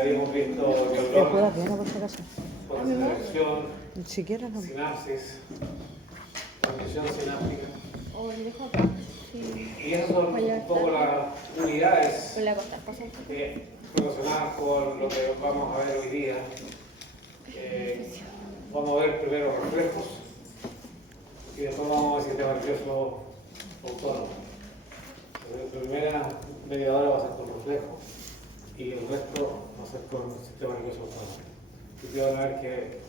Habíamos visto Juega piano por si acaso. selección, Siquiera no. sinapsis, transmisión sináptica. O le dejo acá. Sí. Y esas son un poco las unidades Pues le acostas, pasa un poco. relacionadas con lo que vamos a ver hoy día. Vamos a ver primero reflejos y después vamos a ver sistema nervioso autónomo. La primera media hora va a ser con reflejos y el resto va a ser con el sistema nervioso autónomo. Y van a ver que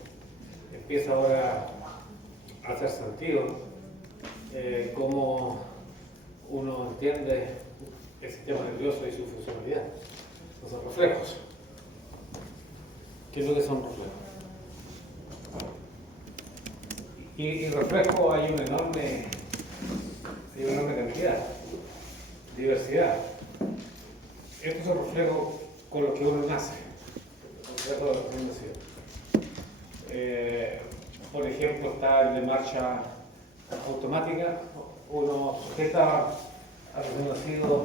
empieza ahora a hacer sentido cómo uno entiende el sistema nervioso y su funcionalidad. Los reflejos. ¿Qué es lo que son reflejos? Y reflejo hay una enorme cantidad, diversidad. Estos son reflejos con los que uno nace, reflejos de la nacido. Por ejemplo, está el de marcha automática. Uno sujeta al recién nacido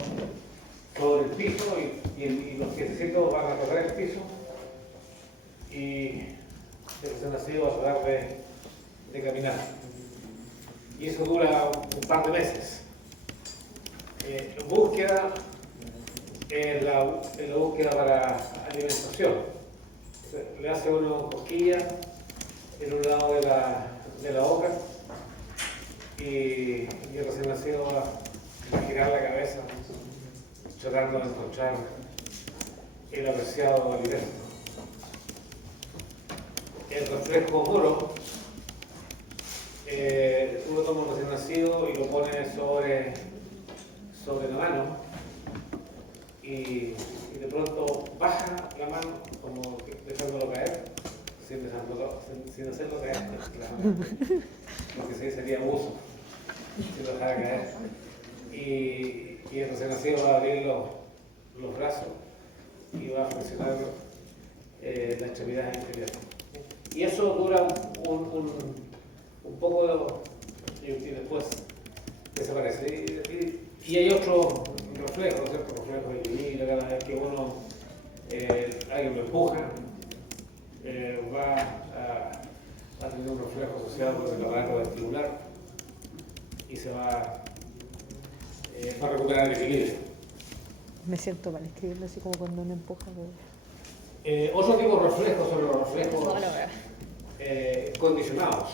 sobre el piso y los piecitos van a tocar el piso y el recién nacido va a tratar de caminar. Y eso dura un par de meses. Búsqueda es la búsqueda para alimentación. Le hace uno cosquillas en un lado de la boca y el recién nacido va a girar la cabeza tratando de encontrar el apreciado alimento. El reflejo puro, uno toma un recién nacido y lo pone sobre la mano y de pronto baja la mano como dejándolo caer, sin hacerlo caer, claramente, porque sí sería abuso si lo dejara caer. Y el recién nacido va a abrir los brazos y va a flexionar la extremidad inferior. Y eso dura un poco y después desaparece. Y hay otro reflejo, ¿cierto? Reflejo de vinilo, cada vez que uno, alguien lo empuja, va a tener un reflejo asociado con el aparato vestibular y se va a recuperar el equilibrio. Me siento mal escribiendo así como cuando me empuja. Otro tipo de reflejos son los reflejos condicionados.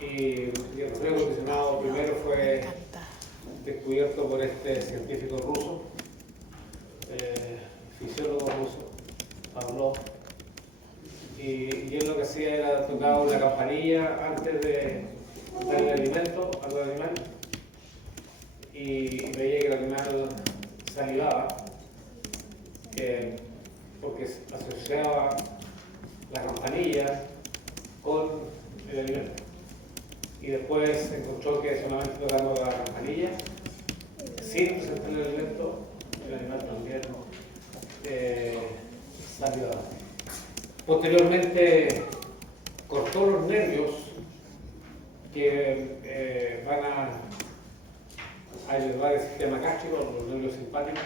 Y el reflejo condicionado primero fue descubierto por este científico ruso, fisiólogo ruso, Pavlov. Y él lo que hacía era tocar una campanilla antes de darle alimento al animal y veía que el animal salivaba porque asociaba la campanilla con el alimento. Y después encontró que solamente tocando la campanilla, sin presentar el alimento, el animal también salivaba. Posteriormente cortó los nervios que van a ayudar el sistema gástrico, los nervios simpáticos,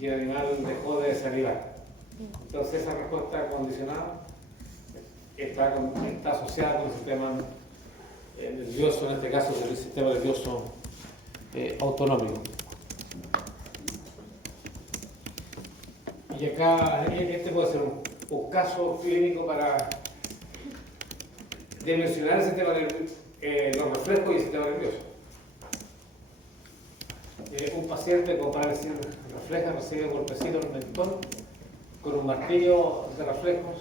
y el animal dejó de salivar. Entonces esa respuesta condicionada está asociada con el sistema nervioso, en este caso el sistema nervioso autonómico. Y acá, este puede ser un caso clínico para dimensionar el sistema los reflejos y el sistema nervioso. Un paciente con parálisis refleja recibe golpecitos en el mentón con un martillo de reflejos.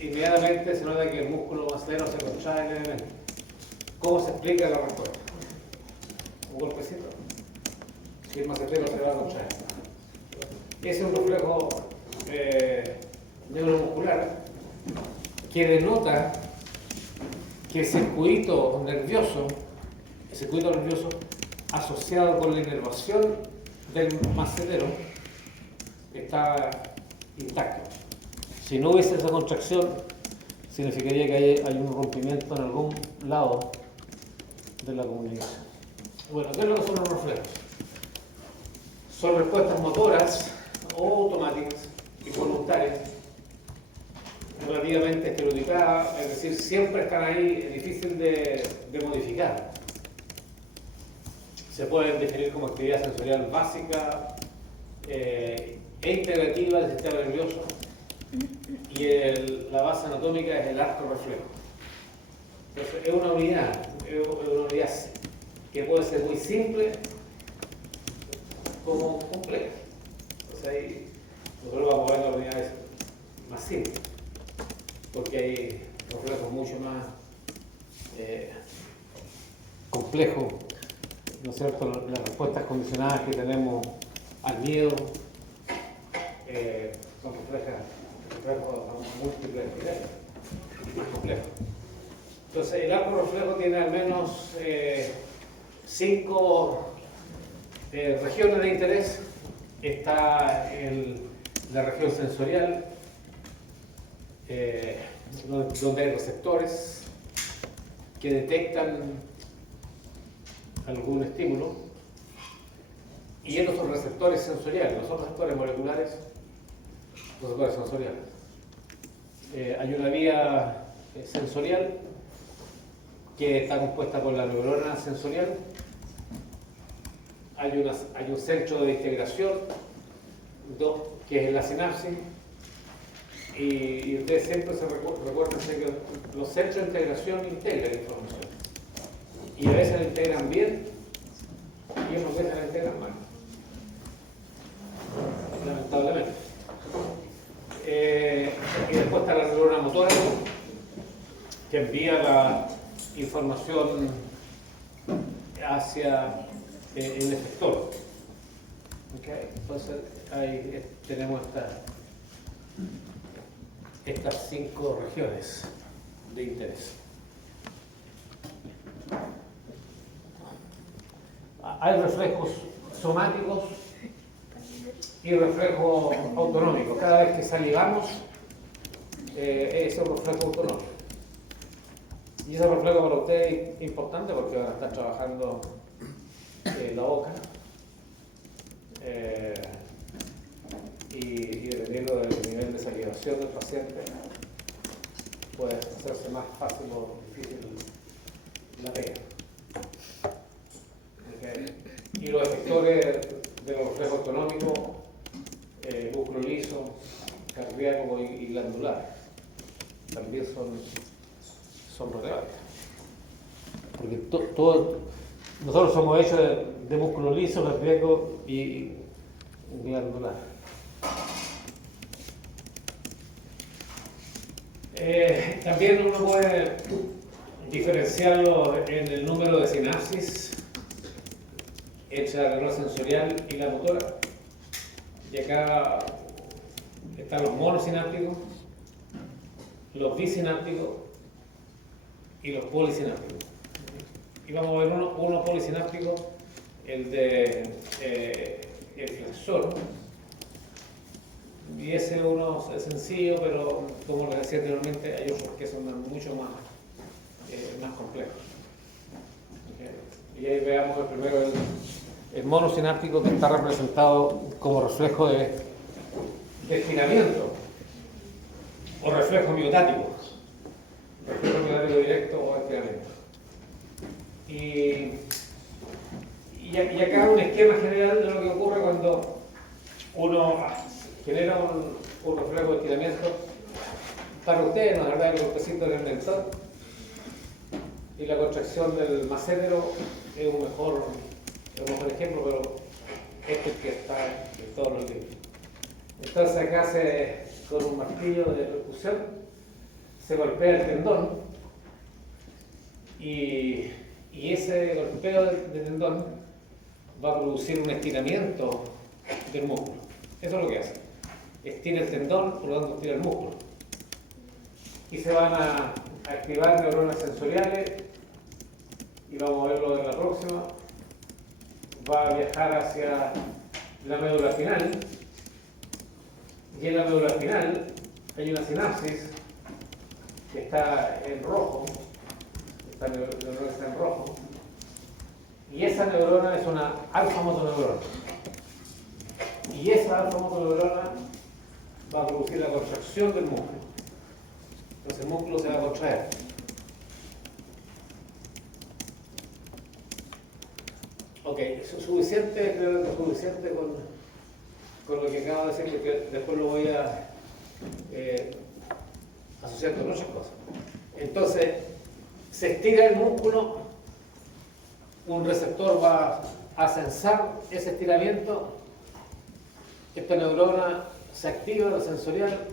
Inmediatamente se nota que el músculo macetero se contrae levemente. ¿Cómo se explica la respuesta? Un golpecito. Si el macetero se va a contraer. Ese es un reflejo neuromuscular que denota que el circuito nervioso asociado con la inervación del macetero está intacto. Si no hubiese esa contracción, significaría que hay un rompimiento en algún lado de la comunicación. Bueno, ¿qué es lo que son los reflejos? Son respuestas motoras o automáticas y voluntarias, relativamente estereotipadas, es decir, siempre están ahí, es difícil de modificar. Se pueden definir como actividad sensorial básica e integrativa del sistema nervioso, y la base anatómica es el arco reflejo. Entonces, es una unidad que puede ser muy simple como compleja. Entonces, ahí nosotros vamos a ver las unidades más simples, porque hay reflejos mucho más complejos, ¿no es cierto? Las respuestas condicionadas que tenemos al miedo son reflejos a múltiples niveles, más complejos. Entonces, el arco reflejo tiene al menos 5 regiones de interés. Está la región sensorial, donde hay receptores que detectan algún estímulo, y estos son receptores sensoriales, no son receptores moleculares, receptores sensoriales. Hay una vía sensorial que está compuesta por la neurona sensorial. Hay un centro de integración, que es la sinapsis, y ustedes siempre recuerden que los centros de integración integran información, y a veces la integran bien y otras veces la integran mal, lamentablemente. Y después está la neurona motora, que envía la información hacia el efector. Okay. Entonces ahí tenemos estas 5 regiones de interés. Hay reflejos somáticos y reflejos autonómicos. Cada vez que salivamos, es un reflejo autonómico. Y ese reflejo para ustedes es importante porque van a estar trabajando la boca, y dependiendo del nivel de salivación del paciente, puede hacerse más fácil o difícil la pega. Okay. Y los efectores de los reflejos autonómicos, músculo liso, cardíaco y glandular, también son notables. Porque nosotros somos hechos de músculo liso, cardíaco y glandular. También uno puede diferenciarlo en el número de sinapsis entre la neurona sensorial y la motora. Y acá están los monosinápticos, los bisinápticos y los polisinápticos. Y vamos a ver uno polisináptico, el de el flexor. Y ese uno es sencillo, pero como les decía anteriormente, hay otros que son mucho más complejos. Okay. Y ahí veamos el primero, el monosináptico, que está representado como reflejo de estiramiento o reflejo miotático. Reflejo miotático directo o estiramiento. Y acá un esquema general de lo que ocurre cuando uno genera un reflejo de estiramiento. Para ustedes, ¿no? La verdad, el golpecito del mentón y la contracción del macétero es un mejor ejemplo, pero este es el que está en todos los libros. Entonces acá con un martillo de percusión se golpea el tendón, y ese golpeo de tendón va a producir un estiramiento del músculo. Eso es lo que hace. Estira el tendón, por lo tanto estira el músculo. Y se van a activar neuronas sensoriales, y vamos a verlo en la próxima. Va a viajar hacia la médula espinal, y en la médula espinal hay una sinapsis que está en rojo. Esta neurona está en rojo, y esa neurona es una alfa motoneurona, y y esa alfa-motoneurona va a producir la contracción del músculo. Entonces el músculo se va a contraer. Ok, eso es suficiente, creo que es suficiente con lo que acabo de decir, porque después lo voy a asociar con otras cosas. Entonces, se estira el músculo, un receptor va a sensar ese estiramiento, esta neurona se activa, la sensorial,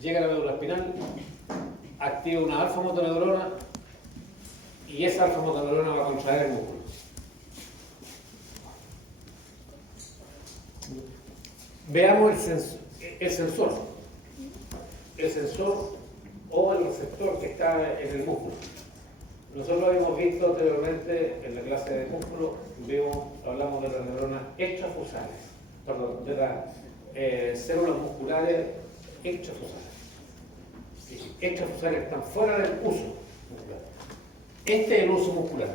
llega a la médula espinal, activa una alfa-motoneurona y esa alfa-motoneurona va a contraer el músculo. Veamos el sensor o el receptor que está en el músculo. Nosotros habíamos visto anteriormente en la clase de músculo, hablamos de las neuronas extrafusales, perdón, de las células musculares extrafusales. Extrafusales están fuera del uso muscular. Este es el uso muscular.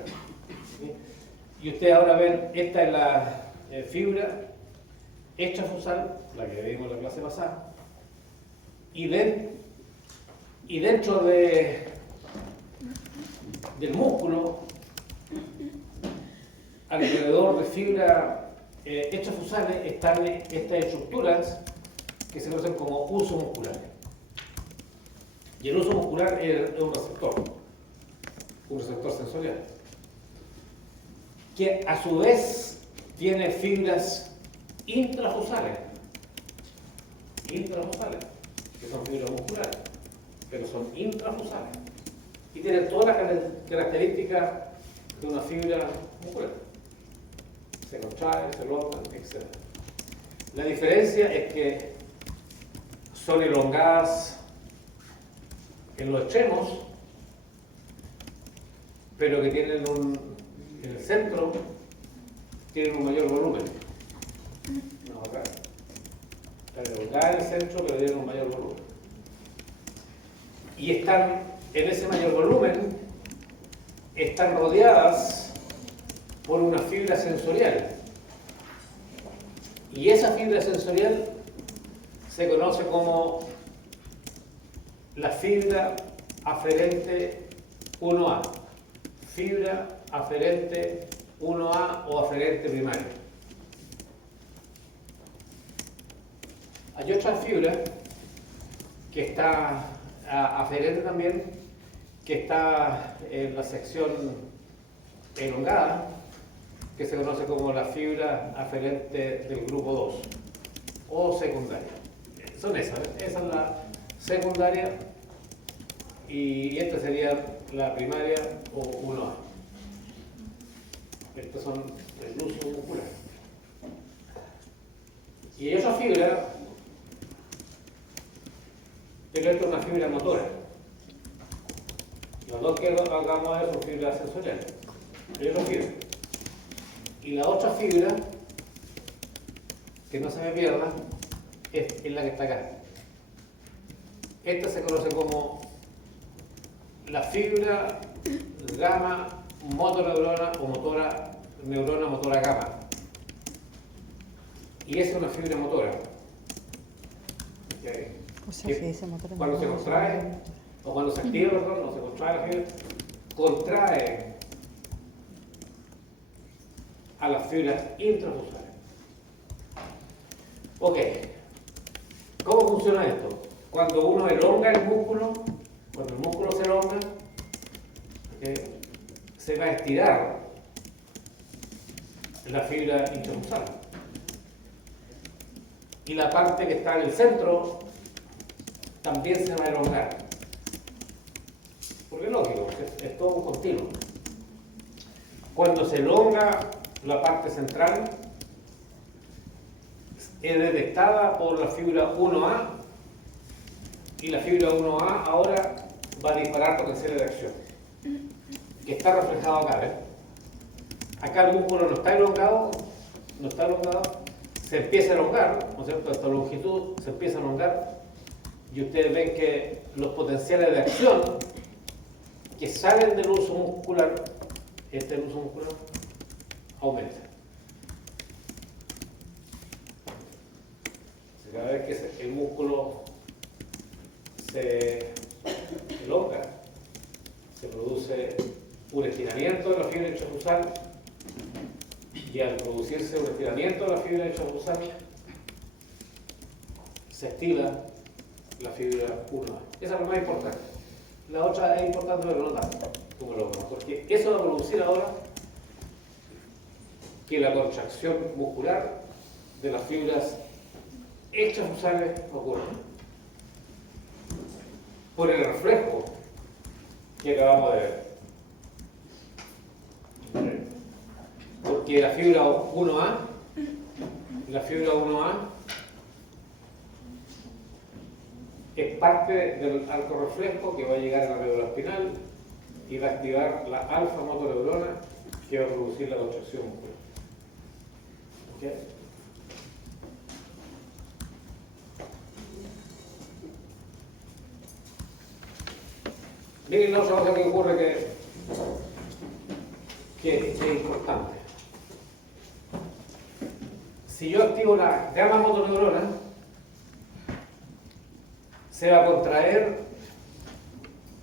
¿Sí? Y ustedes ahora ven, esta es la fibra extrafusal, la que vimos en la clase pasada, y dentro del músculo, alrededor de fibras extrafusales, están estas estructuras que se conocen como uso muscular. Y el uso muscular es un receptor sensorial, que a su vez tiene fibras intrafusales, que son fibras musculares, pero son intrafusales y tienen todas las características de una fibra muscular. Se contraen, se elongan, etc. La diferencia es que son elongadas en los extremos, pero que tienen en el centro tienen un mayor volumen. No, acá. Están elongadas en el centro, pero tienen un mayor volumen. Y están, en ese mayor volumen, están rodeadas por una fibra sensorial. Y esa fibra sensorial se conoce como la fibra aferente 1A. Fibra aferente 1A o aferente primaria. Hay otra fibra que está aferente también, que está en la sección elongada, que se conoce como la fibra aferente del grupo 2 o secundaria. Son esa es la secundaria y esta sería la primaria o 1A. Estos son el uso muscular. Y hay otra fibra, pero esta es una fibra motora. Las dos que hagamos son fibras sensoriales. Hay otra fibra. Y la otra fibra, que no se me pierda, es la que está acá. Esta se conoce como la fibra gamma motoneurona o neurona motora gamma. Y esa es una fibra motora. ¿Okay? O sea, que ese motor Cuando se contrae, o cuando se activa, perdón, no se contrae la fibra, contrae a las fibras intrafusales. Ok, ¿cómo funciona esto? Cuando uno elonga el músculo, cuando el músculo se elonga, se va a estirar la fibra intrafusal. Y la parte que está en el centro también se va a elongar. Porque es lógico, es todo un continuo. Cuando se elonga la parte central, es detectada por la fibra 1A y la fibra 1A ahora va a disparar potenciales de acción, que está reflejado acá, ¿ves? Acá el músculo no está elongado, se empieza a elongar, ¿no es cierto? Esta longitud se empieza a elongar y ustedes ven que los potenciales de acción que salen del uso muscular, este es el uso muscular, aumenta. Cada vez que el músculo se elonga, se produce un estiramiento de la fibra intrafusal, y al producirse un estiramiento de la fibra intrafusal, se estira la fibra 1A. Esa es la más importante. La otra es importante, pero no tanto, como lo vemos, porque eso va a producir ahora que la contracción muscular de las fibras extrafusales ocurra. Por el reflejo que acabamos de ver. Porque la fibra 1A es parte del arco reflejo que va a llegar a la médula espinal y va a activar la alfa motoneurona que va a producir la contracción muscular. ¿Okay? Miren la otra cosa que ocurre que es importante. Si yo activo la gamma motoneurona, se va a contraer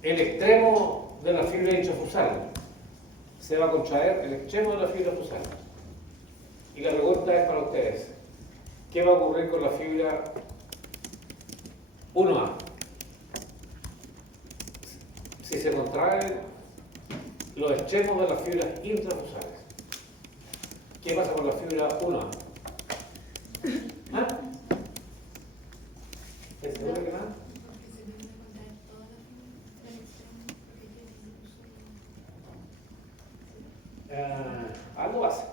el extremo de la fibra intrafusal. Se va a contraer el extremo de la fibra fusal. Y la pregunta es para ustedes: ¿qué va a ocurrir con la fibra 1A? Si se contraen los extremos de las fibras intrafusales, ¿qué pasa con la fibra 1A? ¿Ah? ¿Es seguro que nada? Algo hace.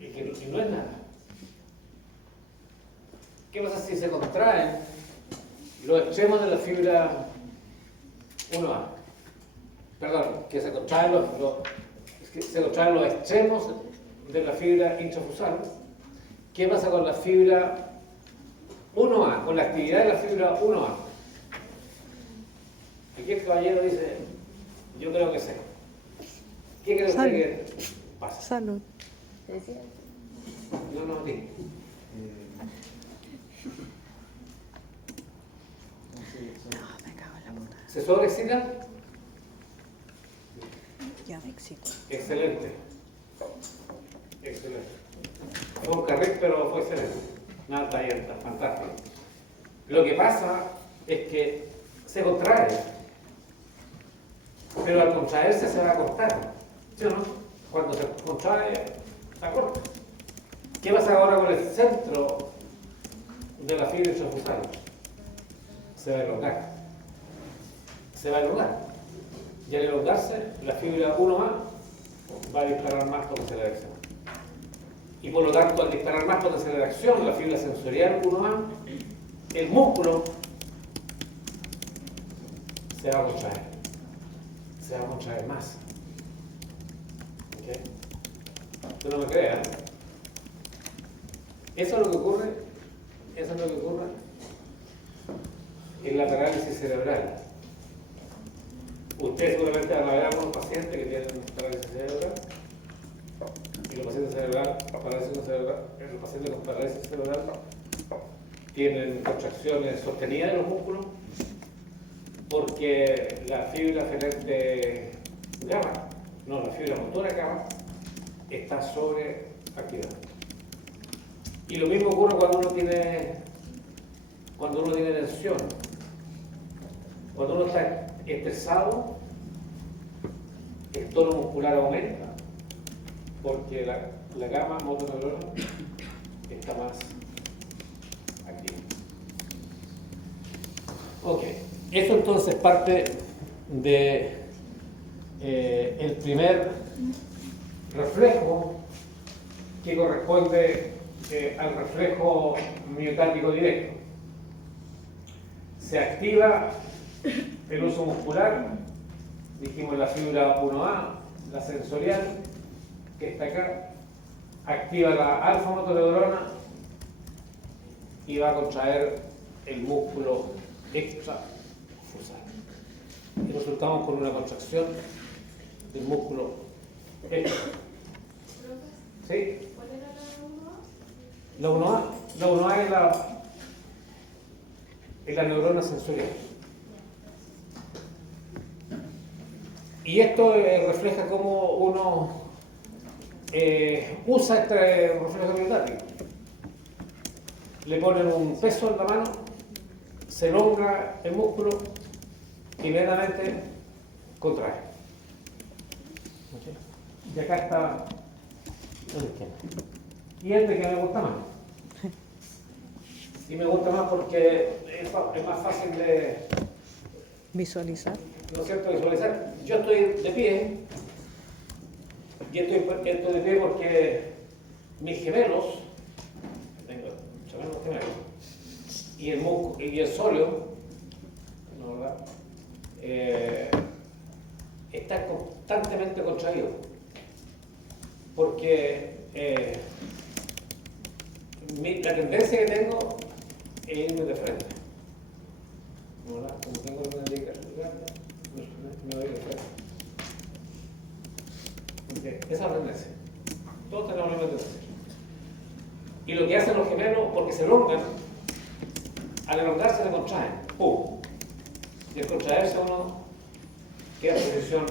Y no es nada. ¿Qué pasa si se contraen los extremos de la fibra 1A? Perdón, que se contraen los extremos de la fibra intrafusal. ¿Qué pasa con la fibra 1A? Con la actividad de la fibra 1A. Aquí el caballero dice: yo creo que sé. ¿Qué cree usted que pasa? Salud. ¿Te decía? No, di. No, me cago en la puta. ¿Se sobreexcita? Ya me excito. Excelente. Excelente. Fue un carril, pero fue excelente. Nada, está bien, está fantástico. Lo que pasa es que se contrae, pero al contraerse se va a cortar. ¿Sí o no? Cuando se contrae, se acorta. ¿Qué pasa ahora con el centro de la fibra intrafusal? Se va a elongar. Se va a elongar. Y al elongarse, la fibra 1A va a disparar más potencia de reacción. Y por lo tanto, al disparar más potencia de reacción, la fibra sensorial 1A, el músculo se va a contraer. Se va a contraer más. ¿Ok? Tú no me creas. Eso es lo que ocurre. Eso es lo que ocurre en la parálisis cerebral. Ustedes seguramente van a ver a algunos pacientes que tienen parálisis cerebral. Y los pacientes los pacientes con parálisis cerebral tienen contracciones sostenidas de los músculos porque la fibra aferente gamma, la fibra motora gamma, está sobreactivada. Y lo mismo ocurre cuando uno tiene tensión. Cuando uno está estresado, el tono muscular aumenta porque la gamma motoneurona está más activa. Ok, eso entonces parte de el primer reflejo que corresponde al reflejo miocárdico directo. Se activa el uso muscular, dijimos la fibra 1A, la sensorial, que está acá, activa la alfa motoneurona y va a contraer el músculo extrafusal. Y resultamos con una contracción del músculo extra. ¿Sí? ¿Cuál era la 1A? La 1A es la neurona sensorial. Y esto refleja cómo uno usa este reflejo miotático. Le ponen un peso en la mano, se elonga el músculo y inmediatamente contrae. ¿Okay? Y acá está el esquema. Y este que me gusta más. Y me gusta más porque es más fácil de Visualizar. ¿no es cierto? Visualizar. Yo estoy de pie y estoy de pie porque mis gemelos, tengo gemelos, y el sóleo, ¿no, verdad? Está constantemente contraído porque la tendencia que tengo es irme de frente, ¿no, verdad? Como tengo una dedicación grande, me voy de frente. Porque esa es la tendencia. Todos tenemos la misma tendencia. Y lo que hacen los gemelos, porque se elongan, al elongarse se contraen. ¡Pum! Y al contraerse uno queda en posición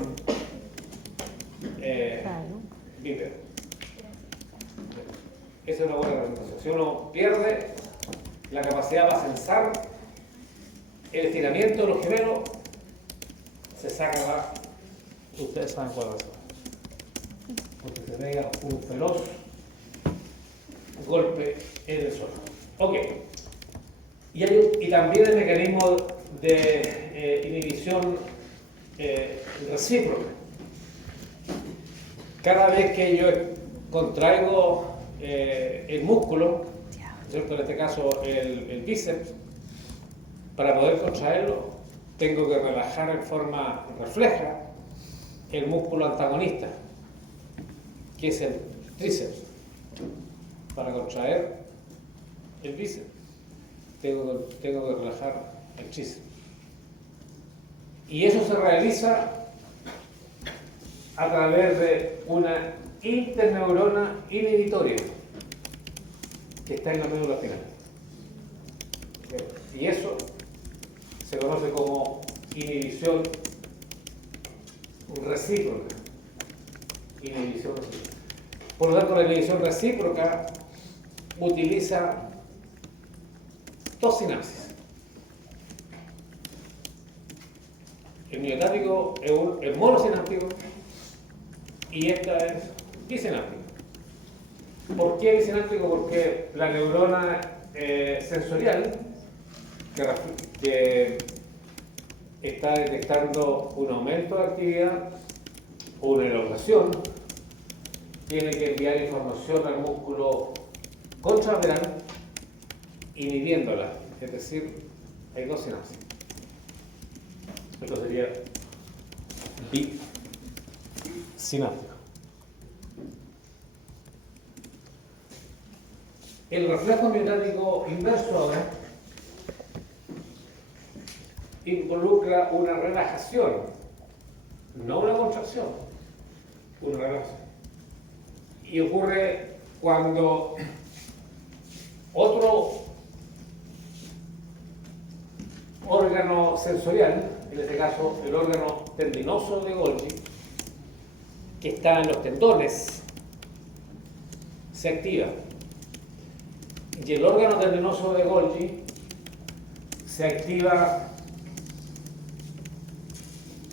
bípeda. Esa es una buena representación. Si uno pierde la capacidad para censar el estiramiento de los gemelos, se saca la... Ustedes saben cuál es. Porque se pega un feroz golpe en el suelo. Ok. Y también el mecanismo de inhibición recíproca. Cada vez que yo contraigo el músculo, ¿cierto? En este caso el bíceps, para poder contraerlo, tengo que relajar en forma refleja el músculo antagonista, que es el tríceps. Para contraer el bíceps, tengo que relajar el tríceps. Y eso se realiza a través de una interneurona inhibitoria que está en la médula espinal. Y eso se conoce como inhibición recíproca. Inhibición recíproca. Por lo tanto, la inhibición recíproca utiliza dos sinapsis. El miotático es monosináptico y esta es bisináptica. ¿Por qué bisináptico? Porque la neurona sensorial que está detectando un aumento de actividad o una elongación tiene que enviar información al músculo contralateral inhibiéndola, es decir, hay dos sinapsis. Esto sería bisináptico. El reflejo miotático inverso ahora involucra una relajación, no una contracción, una relajación. Y ocurre cuando otro órgano sensorial, en este caso el órgano tendinoso de Golgi, que está en los tendones, se activa. Y el órgano tendinoso de Golgi se activa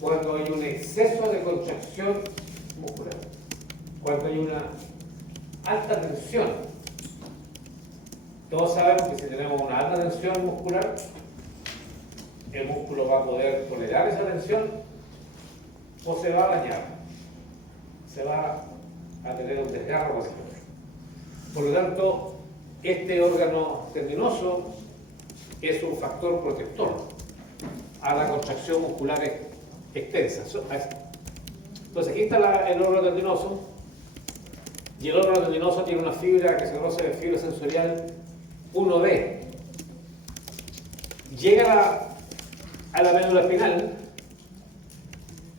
cuando hay un exceso de contracción muscular, cuando hay una alta tensión. Todos sabemos que si tenemos una alta tensión muscular, el músculo va a poder tolerar esa tensión o se va a dañar, se va a tener un desgarro. Por lo tanto, este órgano tendinoso es un factor protector a la contracción muscular extensa. Entonces, aquí está el órgano tendinoso, y el órgano tendinoso tiene una fibra que se conoce de fibra sensorial 1B. Llega a la médula espinal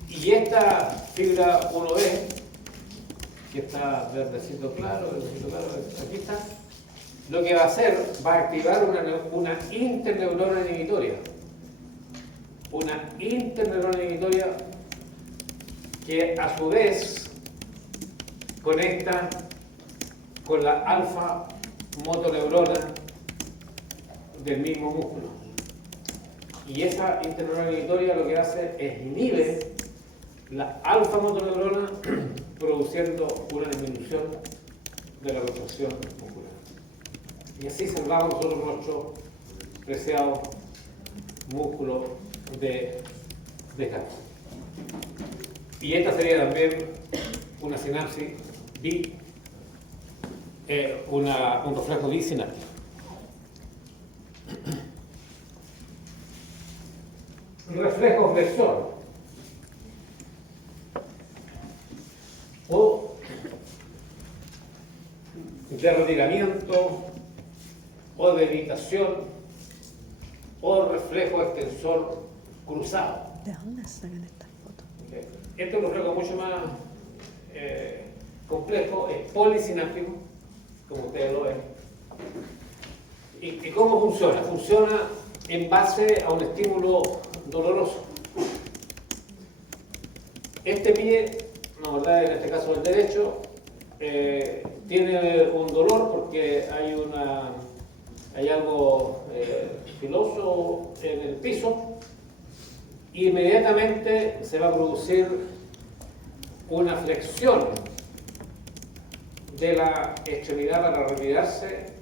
y esta fibra 1B, que está verdecito claro, aquí está, lo que va a hacer, va a activar una interneurona inhibitoria. Una interneurona inhibitoria que a su vez conecta con la alfa motoneurona del mismo músculo. Y esa interneurona inhibitoria lo que hace es inhibe la alfa motoneurona produciendo una disminución de la contracción muscular. Y así salvamos nosotros nuestro preciado músculo de descanso. Y esta sería también una sinapsis un reflejo bisináptico. Reflejo flexor o de retiramiento o de evitación o reflejo extensor cruzado. ¿De dónde sacan estas fotos? Este es un reflejo mucho más complejo, es polisináptico, como ustedes lo ven. ¿Y cómo funciona? Funciona en base a un estímulo doloroso. Este pie, no, ¿verdad? En este caso el derecho, tiene un dolor porque hay algo filoso en el piso. Inmediatamente se va a producir una flexión de la extremidad para retirarse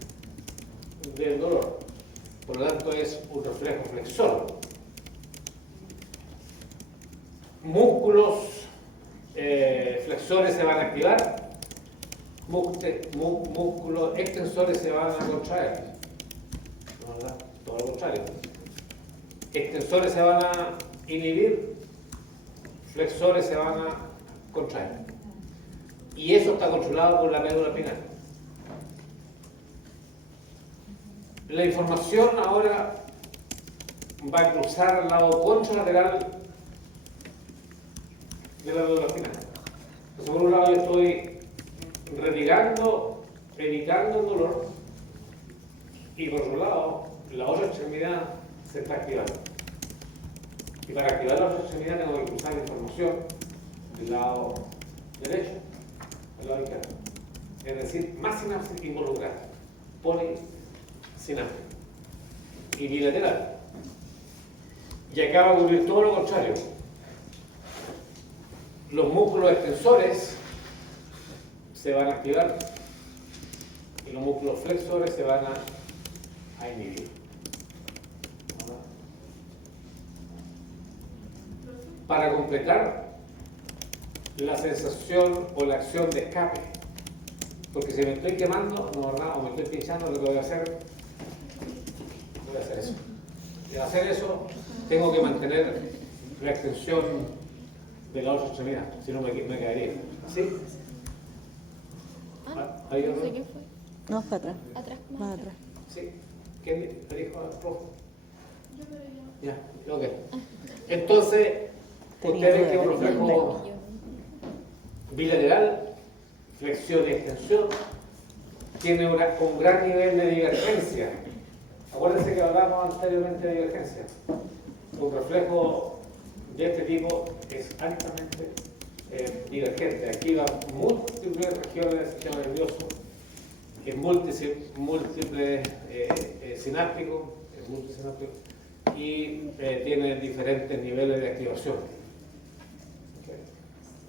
del dolor. Por lo tanto, es un reflejo flexor. Músculos flexores se van a activar, músculos extensores se van a contraer. ¿No? Todo lo contrario. Extensores se van a inhibir, flexores se van a contraer. Y eso está controlado por la médula espinal. La información ahora va a cruzar al lado contralateral de la médula espinal. Entonces, por un lado yo estoy retirando, evitando el dolor, y por otro lado, la otra extremidad se está activando. Y para activar la otra extremidad tengo que cruzar la información del lado derecho al lado izquierdo. Es decir, más sinapsis involucradas, polisináptica y bilateral. Y acá va a ocurrir todo lo contrario. Los músculos extensores se van a activar y los músculos flexores se van a inhibir. Para completar la sensación o la acción de escape, porque si me estoy quemando, no, ¿verdad? O me estoy pinchando, lo que voy a hacer eso. Y al hacer eso, tengo que mantener la extensión de la otra extremidad, si no me caería. ¿Sí? ¿Ahí No otro? sé qué fue. No, está atrás. Atrás, Más atrás. Sí. ¿Quién dijo rojo? Ya, ok. Entonces, ustedes que un reflejo bilateral, flexión y extensión, tiene un gran nivel de divergencia. Acuérdense que hablamos anteriormente de divergencia. Un reflejo de este tipo es altamente divergente. Activa múltiples regiones del sistema nervioso, es múltiple sináptico, y tiene diferentes niveles de activación. Okay.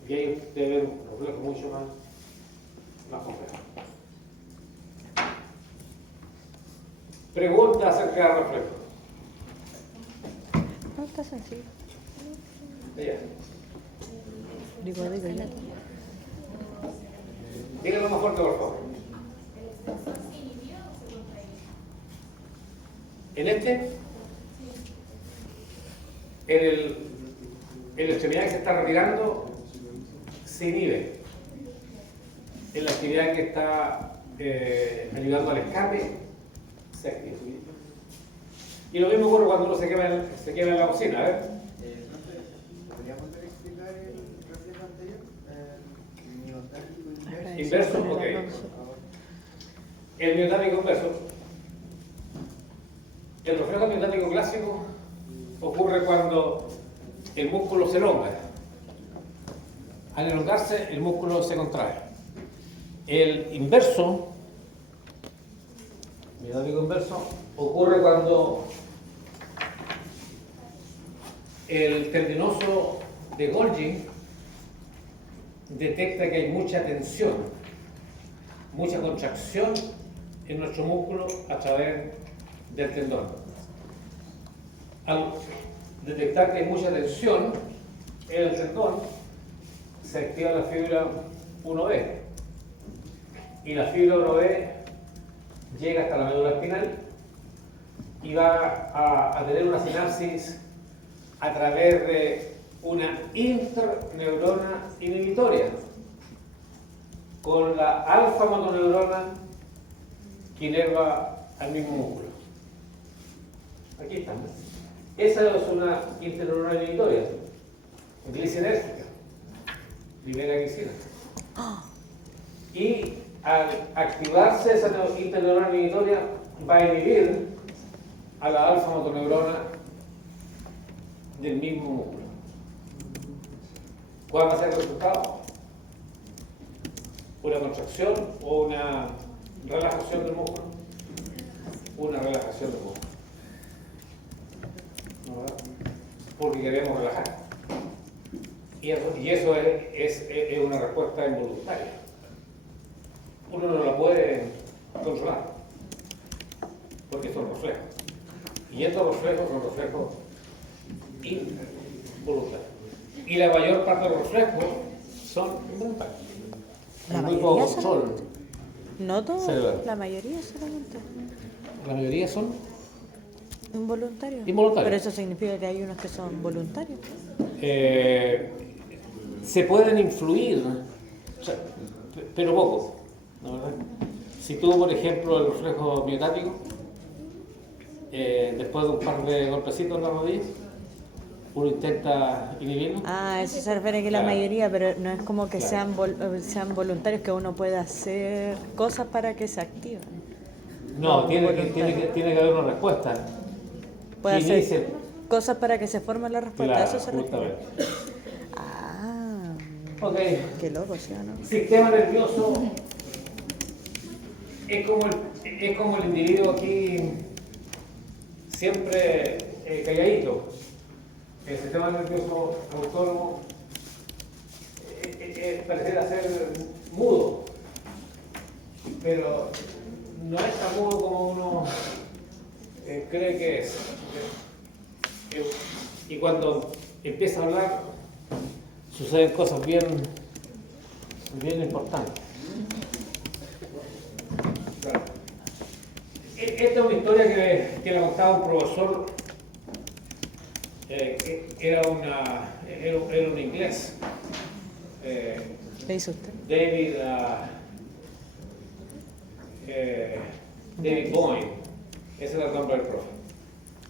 Y ahí ustedes ven un reflejo mucho más complejo. Pregunta acerca del reflejo. No, está sencillo. Ella. Digo yo. Díganlo más fuerte, por favor. En la extremidad que se está retirando, se inhibe. En la actividad que está ayudando al escape, se activa. Y lo mismo ocurre cuando uno se quema en la cocina. A ver. ¿Podría volver a explicar el reflejo anterior? Niotárquico inverso. Inverso, ok. El miotático inverso. El reflejo miotático clásico ocurre cuando el músculo se elonga. Al elongarse, el músculo se contrae. El inverso, miotático inverso, ocurre cuando el tendinoso de Golgi detecta que hay mucha tensión, mucha contracción en nuestro músculo a través del tendón. Al detectar que hay mucha tensión en el tendón, se activa la fibra 1B. Y la fibra 1B llega hasta la médula espinal y va a tener una sinapsis a través de una interneurona inhibitoria con la alfa motoneurona que inerva al mismo músculo. Aquí estamos. Esa es una interneurona inhibitoria, glicinérgica, libera glicina. Y al activarse esa interneurona inhibitoria, va a inhibir a la alfa motoneurona del mismo músculo. ¿Cuál va a ser el resultado? ¿Una contracción o una relajación del músculo? Una relajación del músculo. ¿No? Porque queremos relajar. Y eso es una respuesta involuntaria. Uno no la puede controlar, porque son reflejos. Y estos reflejos son reflejos involuntarios. Y la mayor parte de los reflejos son involuntarios. La Muy poco mayoría control. solamente. No todos, cerebral. la mayoría solamente. La mayoría son Involuntarios. Involuntarios. Pero eso significa que hay unos que son voluntarios. se pueden influir, o sea, pero poco, ¿no, verdad? Si tú, por ejemplo, el reflejo miotático, después de un par de golpecitos en la rodilla, uno intenta inhibirlo. Ah, eso se refiere a que la Claro. mayoría, pero no es como que Claro. sean voluntarios, que uno pueda hacer cosas para que se activen. No, No, tiene voluntario. que haber una respuesta. Puede Y hacer dice- cosas para que se forme la respuesta. Claro, ¿A eso se refiere? justamente. Ah, Ok. qué loco, ¿sí o no? Sistema nervioso es como el individuo aquí siempre calladito. El sistema nervioso autónomo pareciera ser mudo, pero no es tan mudo como uno cree que es. Y cuando empieza a hablar, suceden cosas bien importantes. Claro. Esta es una historia que la contaba un profesor, que era un inglés, ¿Qué hizo usted? David Boyne, ese era el nombre del profe.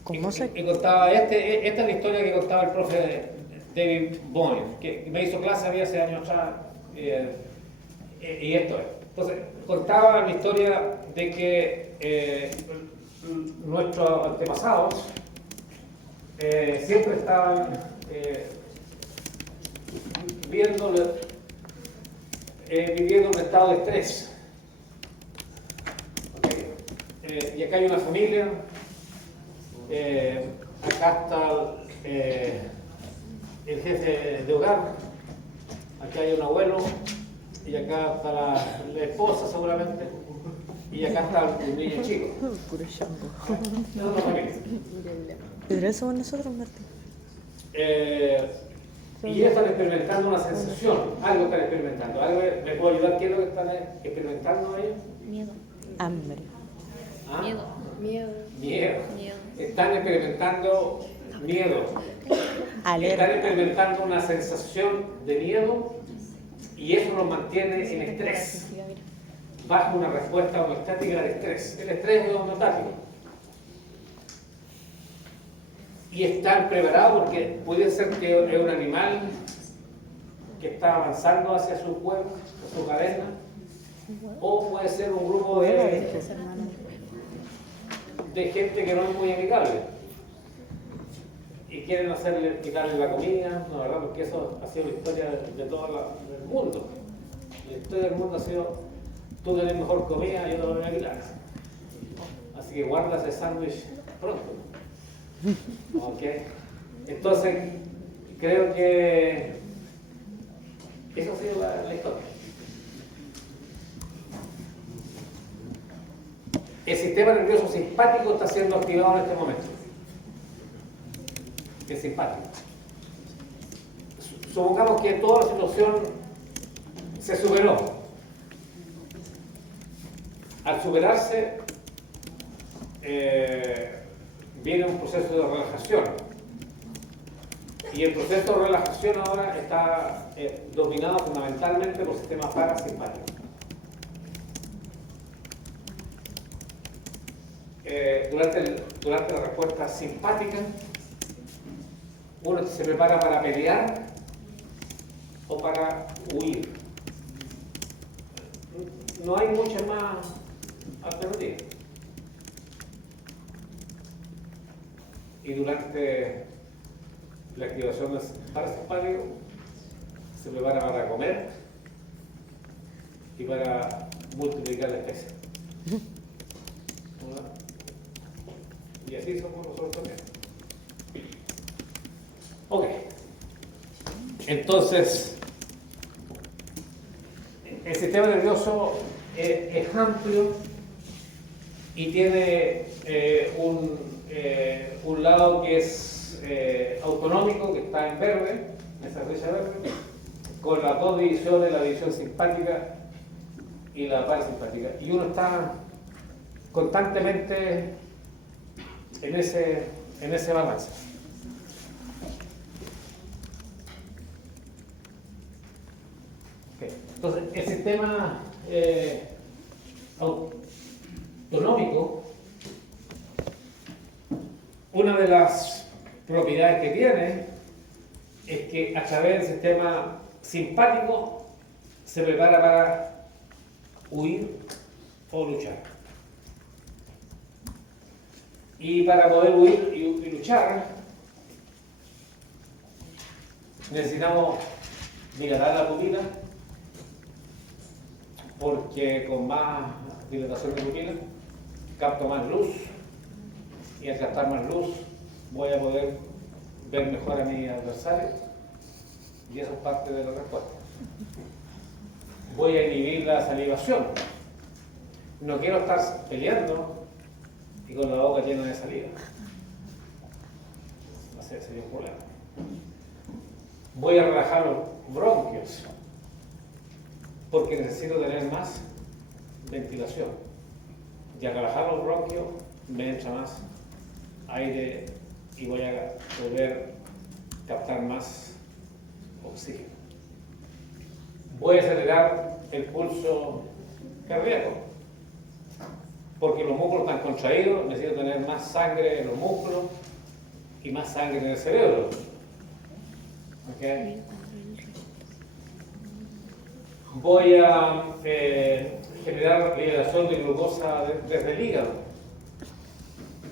¿Cómo se...? Y contaba, esta es la historia que contaba el profe David Boyne, que me hizo clase había hace años atrás, y esto es. Entonces, contaba la historia de que nuestros antepasados siempre estaban viviendo un estado de estrés. Okay. Y acá hay una familia, acá está el jefe de hogar, acá hay un abuelo, y acá está la esposa seguramente, y acá está un niño chico. Puro chango. Es otra familia. Pero eso somos nosotros, Martín. Y ellos están experimentando una sensación, algo están experimentando. ¿Algo me puedo ayudar? ¿Qué es lo que están experimentando ellos? Miedo. Hambre. ¿Ah? Miedo. Miedo. Miedo. Miedo. Están experimentando miedo. Están Alerta. experimentando una sensación de miedo y eso los mantiene en estrés, bajo una respuesta homeostática del estrés. El estrés es homeostático. Y están preparados porque puede ser que es un animal que está avanzando hacia su cuerpo, su cadena, O puede ser un grupo Buena, de ¿viste? gente que no es muy amigable y quieren quitarle la comida, no, ¿verdad? Porque eso ha sido la historia de todo el mundo. La historia del mundo ha sido, tú tenés mejor comida, yo te voy a quitar. Así que guarda ese sándwich pronto. ¿Ok? Entonces, creo que eso ha sido la historia. El sistema nervioso simpático está siendo activado en este momento. El simpático. Supongamos que toda la situación se superó. Al superarse, viene un proceso de relajación. Y el proceso de relajación ahora está dominado fundamentalmente por el sistema parasimpático. Durante la respuesta simpática, uno se prepara para pelear o para huir. No hay muchas más alternativas. Y durante la activación del parasimpático se prepara para comer y para multiplicar la especie. Y así somos nosotros también. Ok. Entonces, el sistema nervioso es amplio y tiene un lado que es autonómico, que está en verde, en esa flecha verde, con las dos divisiones, la división simpática y la parasimpática. Y uno está constantemente en ese balance. Okay. Entonces, el sistema autonómico, una de las propiedades que tiene es que a través del sistema simpático se prepara para huir o luchar. Y para poder huir y luchar, necesitamos dilatar la pupila, porque con más dilatación de pupila capto más luz, y al captar más luz voy a poder ver mejor a mi adversario, y eso es parte de la respuesta. Voy a inhibir la salivación. No quiero estar peleando y con la boca llena de saliva. Sería un problema. Voy a relajar los bronquios porque necesito tener más ventilación. Y al relajar los bronquios me entra más aire y voy a poder captar más oxígeno. Voy a acelerar el pulso cardíaco porque los músculos están contraídos, necesito tener más sangre en los músculos y más sangre en el cerebro. ¿Okay? Voy a generar liberación de glucosa desde el hígado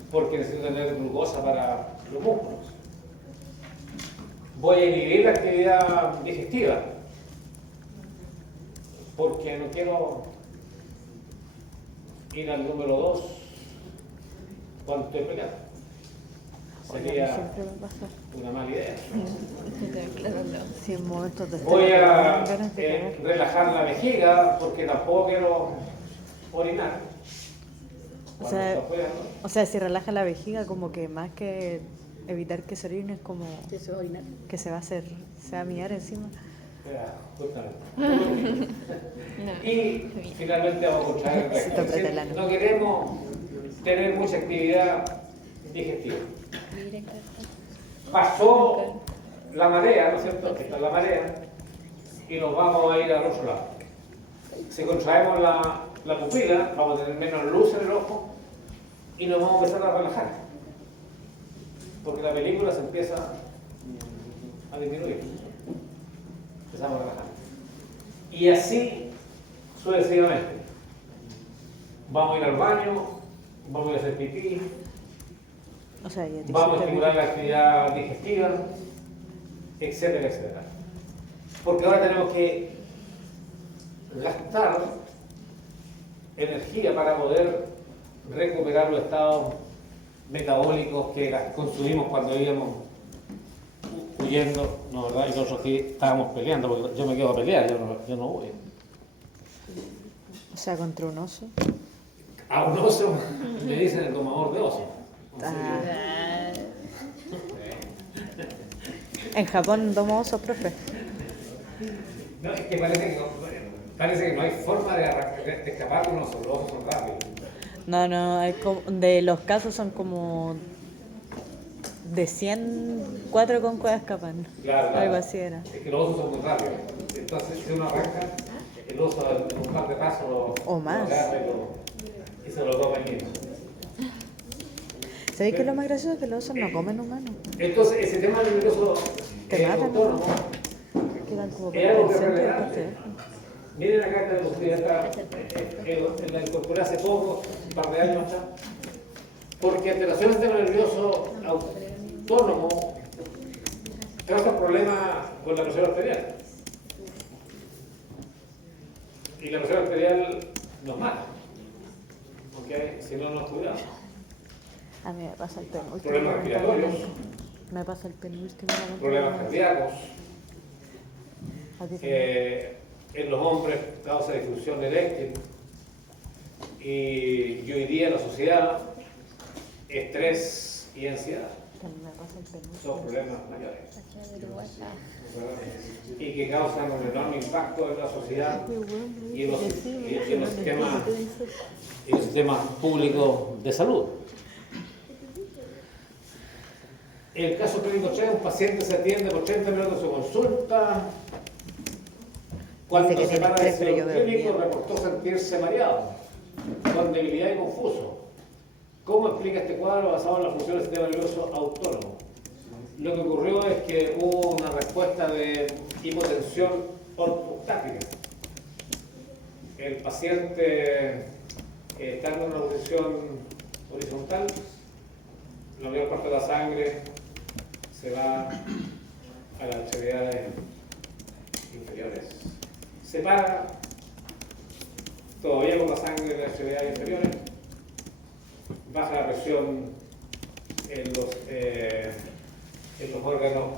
porque necesito tener glucosa para los músculos. Voy a inhibir la actividad digestiva porque no quiero ir al número 2 cuando estoy peleando. Sería Siempre va a pasar. una mala idea. Si en momentos de Voy estrés a me dan ganas de cagar. relajar la vejiga porque tampoco quiero orinar. O sea, Cuando estoy peleando. O sea, si relaja la vejiga, como que más que evitar que se orine, es como ¿Qué se va a orinar? que se va a miar encima. Ya, justamente. Y finalmente vamos a escuchar el Sí, tócate el ano. No queremos tener mucha actividad digestiva. Pasó la marea, ¿no es cierto? Esta es la marea y nos vamos a ir al otro lado. Si contraemos la pupila, vamos a tener menos luz en el ojo y nos vamos a empezar a relajar. Porque la película se empieza a disminuir. Empezamos a relajar. Y así sucesivamente. Vamos a ir al baño, vamos a ir a hacer pipí, O sea, ya te vamos a hiciste estimular la actividad digestiva, etcétera, etcétera. Porque ahora tenemos que gastar energía para poder recuperar los estados metabólicos que consumimos cuando íbamos huyendo, ¿no, verdad? Y nosotros aquí estábamos peleando, porque yo me quedo a pelear, yo no voy. O sea, contra un oso. A un oso le dicen el domador de osos. Ah. En Japón domo osos, profe. No, es que parece que no hay forma de escapar de un oso, los osos son rápidos. No, es como, de los casos son como de 100, 4 con cueva escapan. Claro. Algo así era. Es que los osos son muy rápidos. Entonces, si uno arranca, el oso en un par de pasos O más. lo agarra y se lo toma el mismo. ¿Sabéis que lo más gracioso es que los osos no comen humanos? Entonces, ese tema nervioso Te matan, autónomo Quedan como es algo que es por el centro del relevante. teléfono. Miren la carta de posibilidad, la incorporé hace poco, un par de años atrás, porque alteraciones del sistema nervioso autónomo causan problemas con la presión arterial. Y la presión arterial nos mata, ¿ok? Si no nos cuidamos. A mí me pasa el penúltimo. Problemas respiratorios, Me pasa el penúltimo. problemas cardíacos, ¿A ti también? en los hombres causa disfunción eréctil y hoy día en la sociedad estrés y ansiedad También me pasa el penúltimo. son problemas mayores Saché del WhatsApp. y que causan un enorme impacto en la sociedad y en los sistemas públicos de salud. El caso clínico 3, un paciente se atiende por 30 minutos de su consulta. Cuando Dice que se tiene para el estrés, pero yo centro veo clínico, bien. reportó sentirse mareado, con debilidad y confuso. ¿Cómo explica este cuadro basado en la función del sistema nervioso autónomo? Lo que ocurrió es que hubo una respuesta de hipotensión ortostática. El paciente está en una posición horizontal, la mayor parte de la sangre se va a las extremidades inferiores. Se para, todavía con la sangre en las extremidades inferiores, baja la presión en los órganos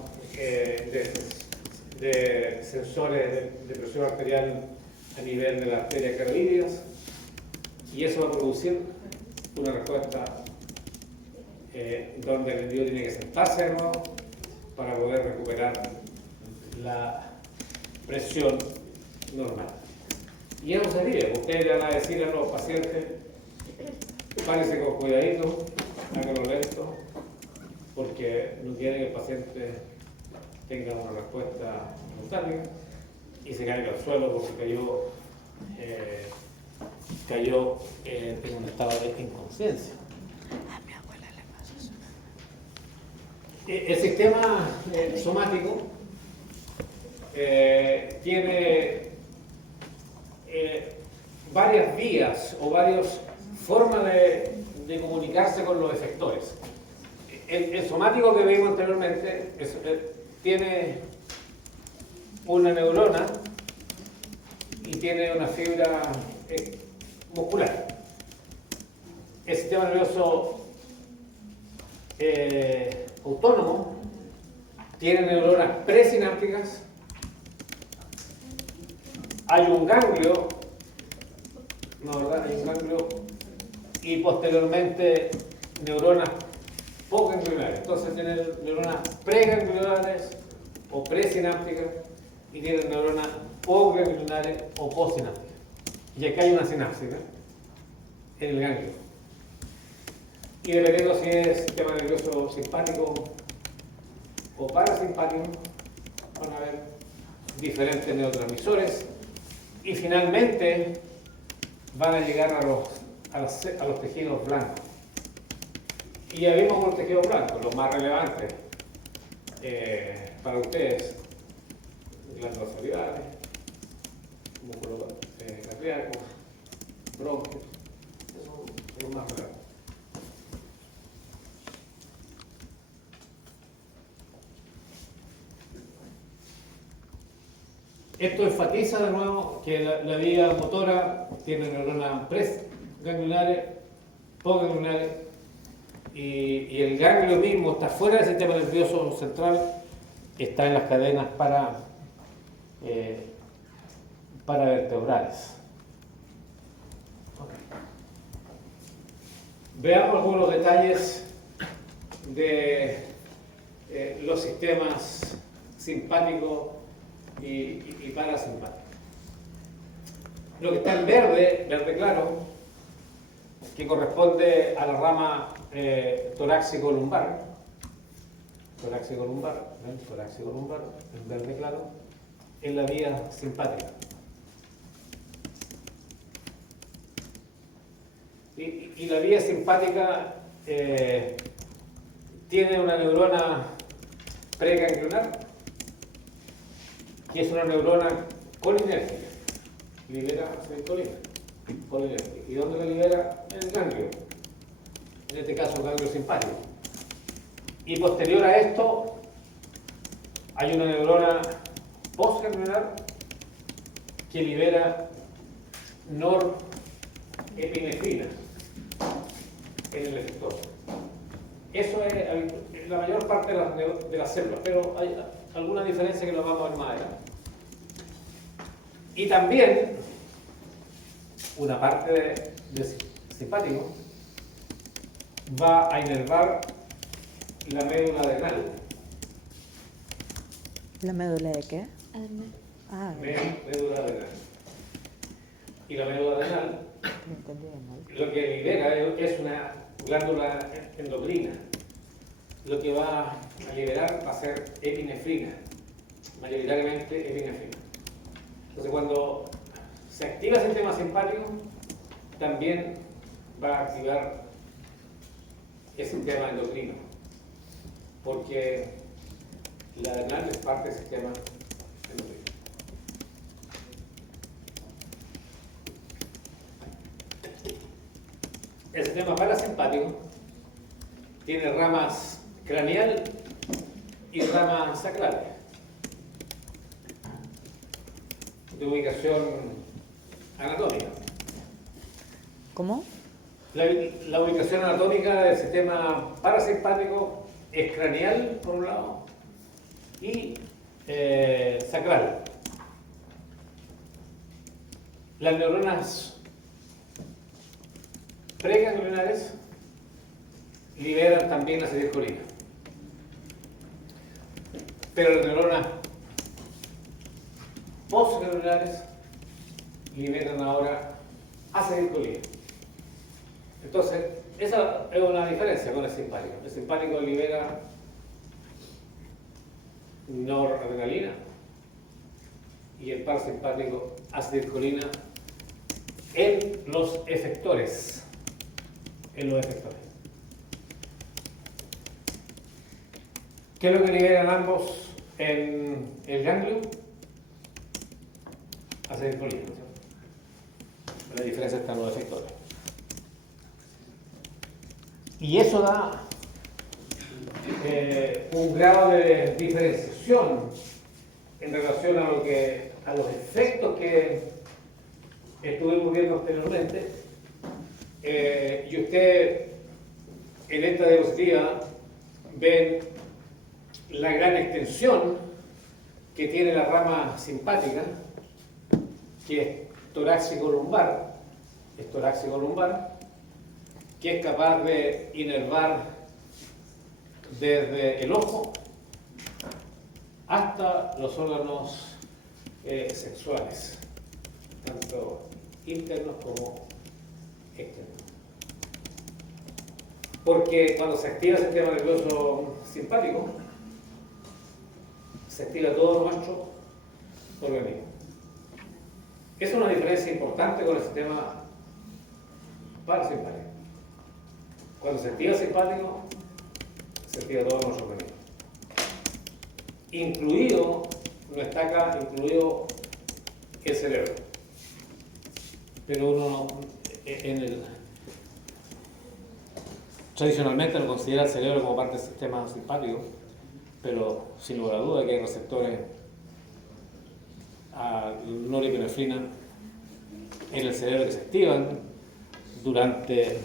de sensores de presión arterial a nivel de las arterias carotídeas, y eso va a producir una respuesta donde el individuo tiene que sentarse de nuevo para poder recuperar la presión normal. Y eso se vive. Ustedes le van a decir a los pacientes, párense con cuidadito, háganlo lento, porque no quiere que el paciente tenga una respuesta espontánea y se caiga al suelo porque cayó en un estado de inconsciencia. A mi abuela le pasa eso. El sistema somático tiene varias vías o varias formas de comunicarse con los efectores. El somático que vimos anteriormente tiene una neurona y tiene una fibra muscular. El sistema nervioso autónomo tiene neuronas presinápticas, hay un ganglio, no, ¿verdad? Hay un ganglio y posteriormente neuronas poganglionares. Entonces tienen neuronas preganglionares o presinápticas y tienen neuronas poganglionares o postsinápticas. Y aquí hay una sinapsis, ¿no?, en el ganglio. Y dependiendo si es sistema nervioso simpático o parasimpático, van a haber diferentes neurotransmisores y finalmente van a llegar a los tejidos blancos. Y ya vimos los tejidos blancos, los más relevantes para ustedes: glándulas salivales, músculo cardíacos, bronquios, eso es lo más raro. Esto enfatiza de nuevo que la vía motora tiene neuronas presganglionares, postganglionares, y el ganglio mismo está fuera del sistema nervioso central, está en las cadenas paravertebrales. Veamos algunos detalles de los sistemas simpáticos y parasimpático. Lo que está en verde, verde claro, que corresponde a la rama torácico-lumbar. Torácico-lumbar, ¿ven? Torácico-lumbar, en verde claro, en la vía simpática. Y la vía simpática tiene una neurona preganglionar, que es una neurona colinérgica, libera acetilcolina, colinérgica. ¿Y dónde la libera? En el ganglio, en este caso el ganglio simpático. Y posterior a esto hay una neurona postganglionar que libera norepinefrina en el efector. Eso es la mayor parte de las células, pero hay alguna diferencia que lo vamos a ver más adelante. Y también una parte del simpático va a inervar la médula adrenal. ¿La médula de qué? Además, Ah, Médula adrenal. Y la médula adrenal me entendí mal. lo que libera es una glándula endocrina. Lo que va a liberar va a ser epinefrina, mayoritariamente epinefrina. Entonces, cuando se activa el sistema simpático, también va a activar el sistema endocrino, porque la adrenal es parte del sistema endocrino. El sistema parasimpático tiene ramas craneal y ramas sacrales, de ubicación anatómica. ¿Cómo? La ubicación anatómica del sistema parasimpático es craneal, por un lado, y sacral. Las neuronas preganglionares liberan también acetilcolina, pero las neuronas postganglionares liberan ahora acetilcolina. Entonces, esa es una diferencia con el simpático. El simpático libera noradrenalina y el parasimpático acetilcolina en los efectores. ¿Qué es lo que liberan ambos en el ganglio? Acetilcolina, ¿no? La diferencia está en los efectores. Y eso da un grado de diferenciación en relación a los efectos que estuvimos viendo anteriormente. Y usted en esta diapositiva ven la gran extensión que tiene la rama simpática, que es torácico-lumbar, que es capaz de inervar desde el ojo hasta los órganos sexuales, tanto internos como externos. Porque cuando se activa el sistema nervioso simpático, se activa todo nuestro organismo. Es una diferencia importante con el sistema parasimpático. Cuando se activa el simpático, se activa todo nuestro organismo. Incluido, no está acá, incluido el cerebro. pero uno tradicionalmente no considera el cerebro como parte del sistema simpático, pero sin lugar a duda que hay receptores a norepinefrina en el cerebro que se activan durante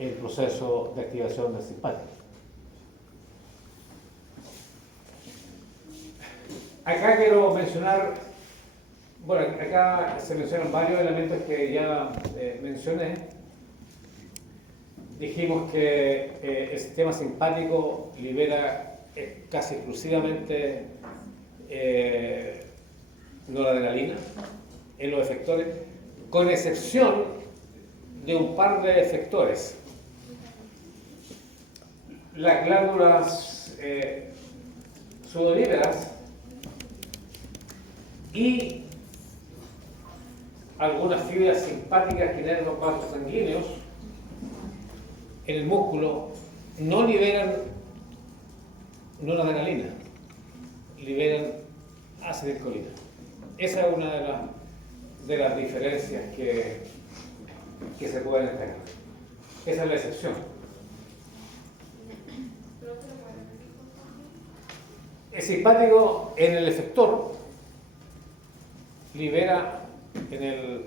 el proceso de activación del simpático. Acá quiero mencionar, bueno, acá se mencionan varios elementos que ya mencioné. Dijimos que el sistema simpático libera casi exclusivamente noradrenalina en los efectores, con excepción de un par de efectores. Las glándulas sudoríparas y algunas fibras simpáticas que tienen los vasos sanguíneos en el músculo no liberan noradrenalina, liberan acetilcolina. Esa es una de las diferencias que se pueden destacar. Esa es la excepción. El simpático en el efector libera en el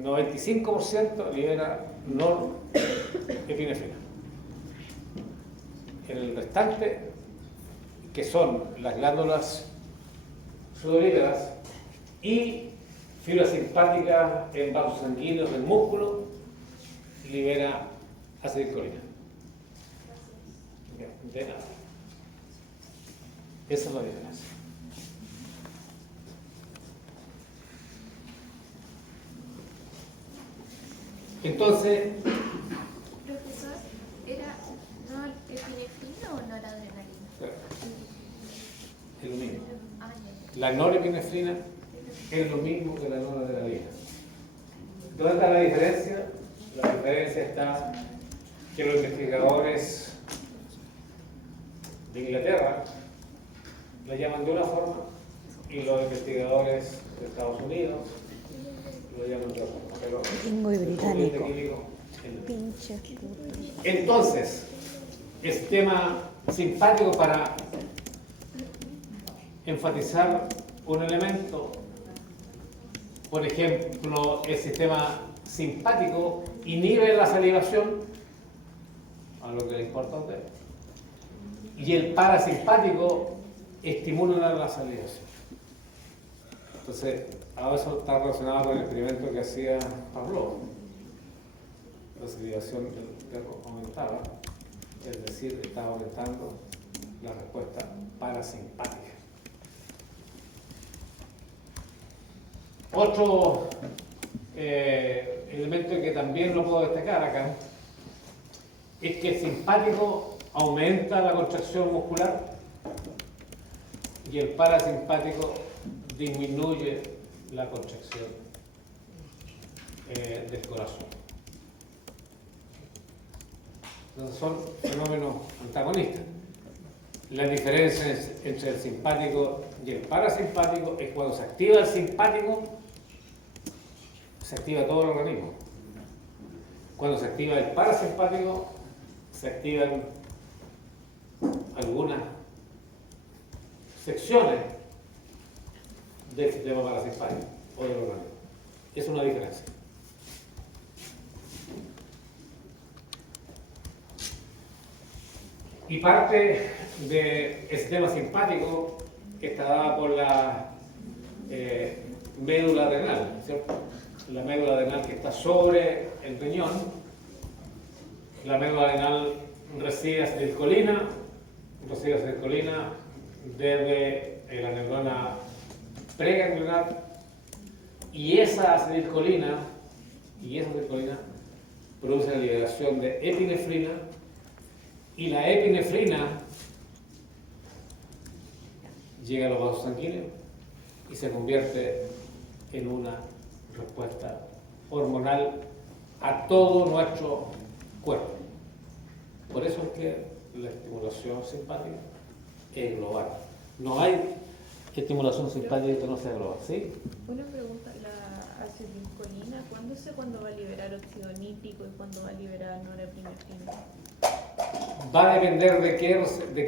95% libera norepinefrina. En el restante, que son las glándulas sudoríparas y fibras simpáticas en vasos sanguíneos del músculo, libera acetilcolina. De nada. Esa es la diferencia. Entonces, Profesor, ¿era norepinefrina o noradrenalina? es lo mismo. Ah, ya. La norepinefrina es lo mismo que la noradrenalina. ¿Dónde está la diferencia? La diferencia está que los investigadores de Inglaterra la llaman de una forma y los investigadores de Estados Unidos lo llaman de otra forma. Pero Gringo y el británico. componente químico es el mismo. Pinche puto. Entonces, el sistema simpático, para enfatizar un elemento, por ejemplo, el sistema simpático inhibe la salivación, a lo que le importa a usted, y el parasimpático estimula la salivación. Entonces, ahora eso está relacionado con el experimento que hacía Pavlov. La salivación del perro aumentaba, es decir, estaba aumentando la respuesta parasimpática. Otro elemento que también lo puedo destacar acá es que el simpático aumenta la contracción muscular y el parasimpático disminuye la contracción del corazón. Entonces son fenómenos antagonistas. La diferencia entre el simpático y el parasimpático es cuando se activa el simpático, se activa todo el organismo. Cuando se activa el parasimpático, se activan algunas secciones del sistema parasimpático o del organismo. Es una diferencia. Y parte del sistema simpático está dada por la médula adrenal, ¿cierto? La médula adrenal que está sobre el riñón. La médula adrenal recibe acetilcolina desde la neurona preganglionar, y esa acetilcolina produce la liberación de epinefrina, y la epinefrina llega a los vasos sanguíneos y se convierte en una respuesta hormonal a todo nuestro cuerpo. Por eso es que la estimulación simpática es global. No hay estimulación simpática que no sea global, ¿sí? Una pregunta, acetilcolina, ¿cuándo sé cuándo va a liberar óxido nítrico y cuándo va a liberar norepinefrina? Va a depender de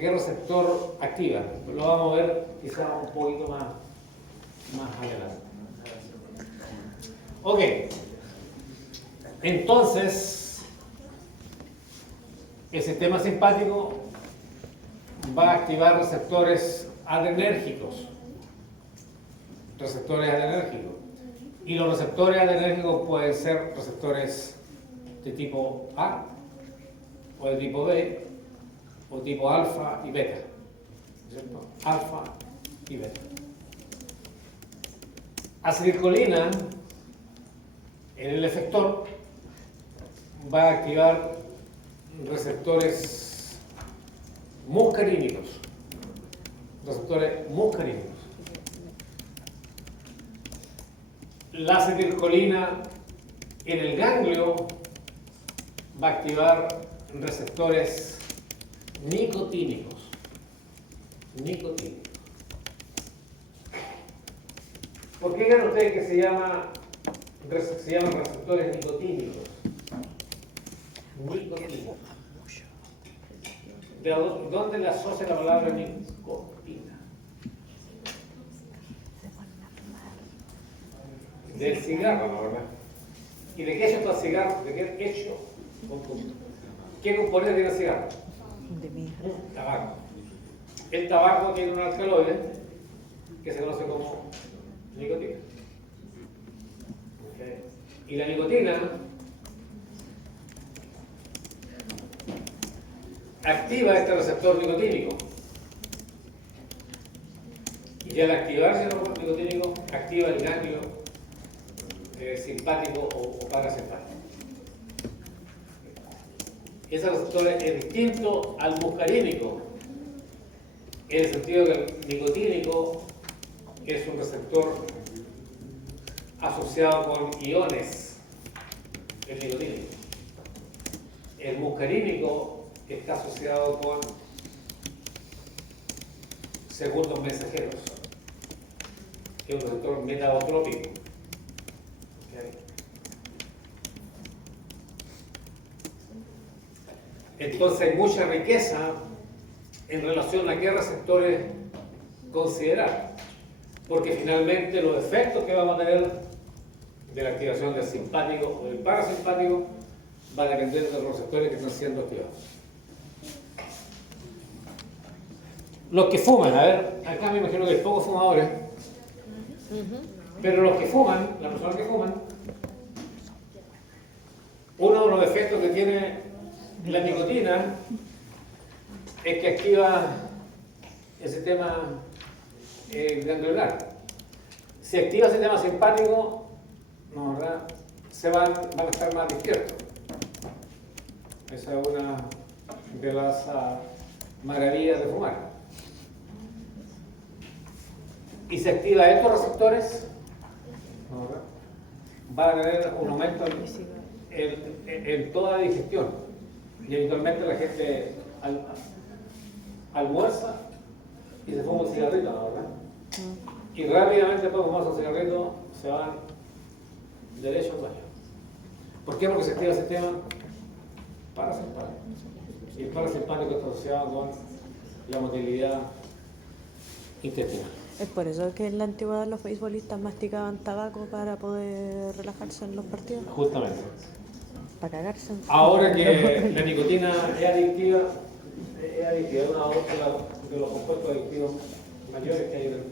qué receptor activa. Lo vamos a ver quizás un poquito más adelante. Ok. Entonces, el sistema simpático va a activar receptores adrenérgicos. Y los receptores adrenérgicos pueden ser receptores de tipo A, o de tipo B, o tipo alfa y beta. ¿Cierto? Alfa y beta. Acetilcolina en el efector va a activar receptores muscarínicos. La acetilcolina en el ganglio va a activar receptores nicotínicos. ¿Por qué creen ustedes que se llaman receptores nicotínicos? ¿De dónde le asocia la palabra nicotina? Del cigarro, la verdad. ¿Y de qué hecho está el cigarro? ¿De qué hecho? ¿Qué componente tiene el cigarro? De mierda. Tabaco. El tabaco tiene un alcaloide que se conoce como nicotina. Okay. Y la nicotina activa este receptor nicotínico. Y al activarse el receptor nicotínico, activa el ganglio simpático o parasimpático. Ese receptor es distinto al muscarínico, en el sentido que el nicotínico es un receptor asociado con iones, el nicotínico. El muscarínico está asociado con segundos mensajeros, que es un receptor metabotrópico. ¿Okay? Entonces hay mucha riqueza en relación a qué receptores considerar, porque finalmente los efectos que vamos a tener de la activación del simpático o del parasimpático va a depender de los receptores que están siendo activados. Los que fuman, a ver, acá me imagino que hay pocos fumadores, pero los que fuman, las personas que fuman, uno de los efectos que tiene la nicotina es que activa el sistema ganglionar. Si activa el sistema simpático, no, ¿verdad? Van a estar más despiertos. Esa es una de las maravillas de fumar. Y si activa estos receptores, ¿no, verdad? Va a tener un aumento en toda la digestión. Y habitualmente la gente almuerza y se fuma un cigarrito, ¿no, verdad? Y rápidamente después de fumarse un cigarrito se van derecho al baño. ¿Por qué? Porque se activa el sistema parasimpático. Y el parasimpático está asociado con la motilidad intestinal. Es por eso que en la antigüedad los beisbolistas masticaban tabaco para poder relajarse en los partidos. Justamente. Para cagarse. Ahora que la nicotina es adictiva, es uno de los compuestos adictivos mayores que hay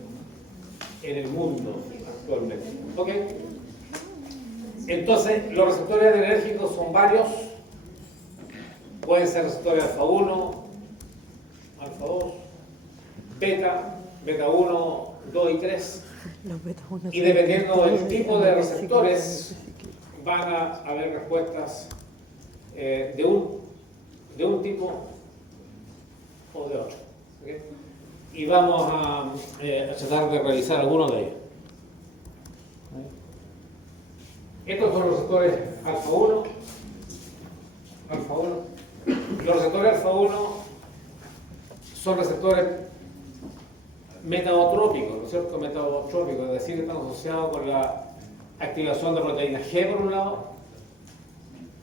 en el mundo actualmente. ¿Ok? Entonces, los receptores adrenérgicos son varios. Pueden ser receptores alfa 1, alfa 2, beta 1, 2 y 3. Y dependiendo del tipo de receptores, van a haber respuestas de un tipo o de otro. ¿Okay? Y vamos a tratar de revisar algunos de ellos. Estos son los receptores alfa 1. Los receptores alfa 1 son receptores metabotrópicos, ¿no es cierto? Metabotrópicos, es decir, están asociados con la activación de proteína G por un lado,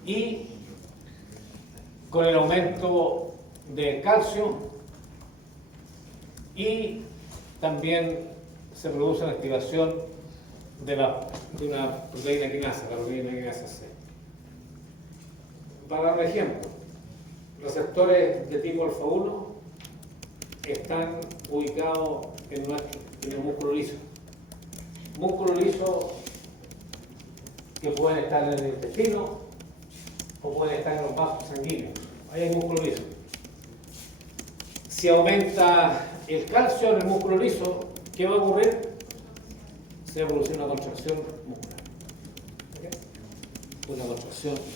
y con el aumento de calcio, y también se produce la activación de una proteína quinasa, la proteína quinasa C. Para dar un ejemplo, receptores de tipo alfa 1 están ubicados en el músculo liso. Músculo liso que pueden estar en el intestino o pueden estar en los vasos sanguíneos. Ahí hay músculo liso. Si aumenta el calcio en el músculo liso, ¿qué va a ocurrir? Se va a producir una contracción muscular. ¿Ok? Una contracción muscular.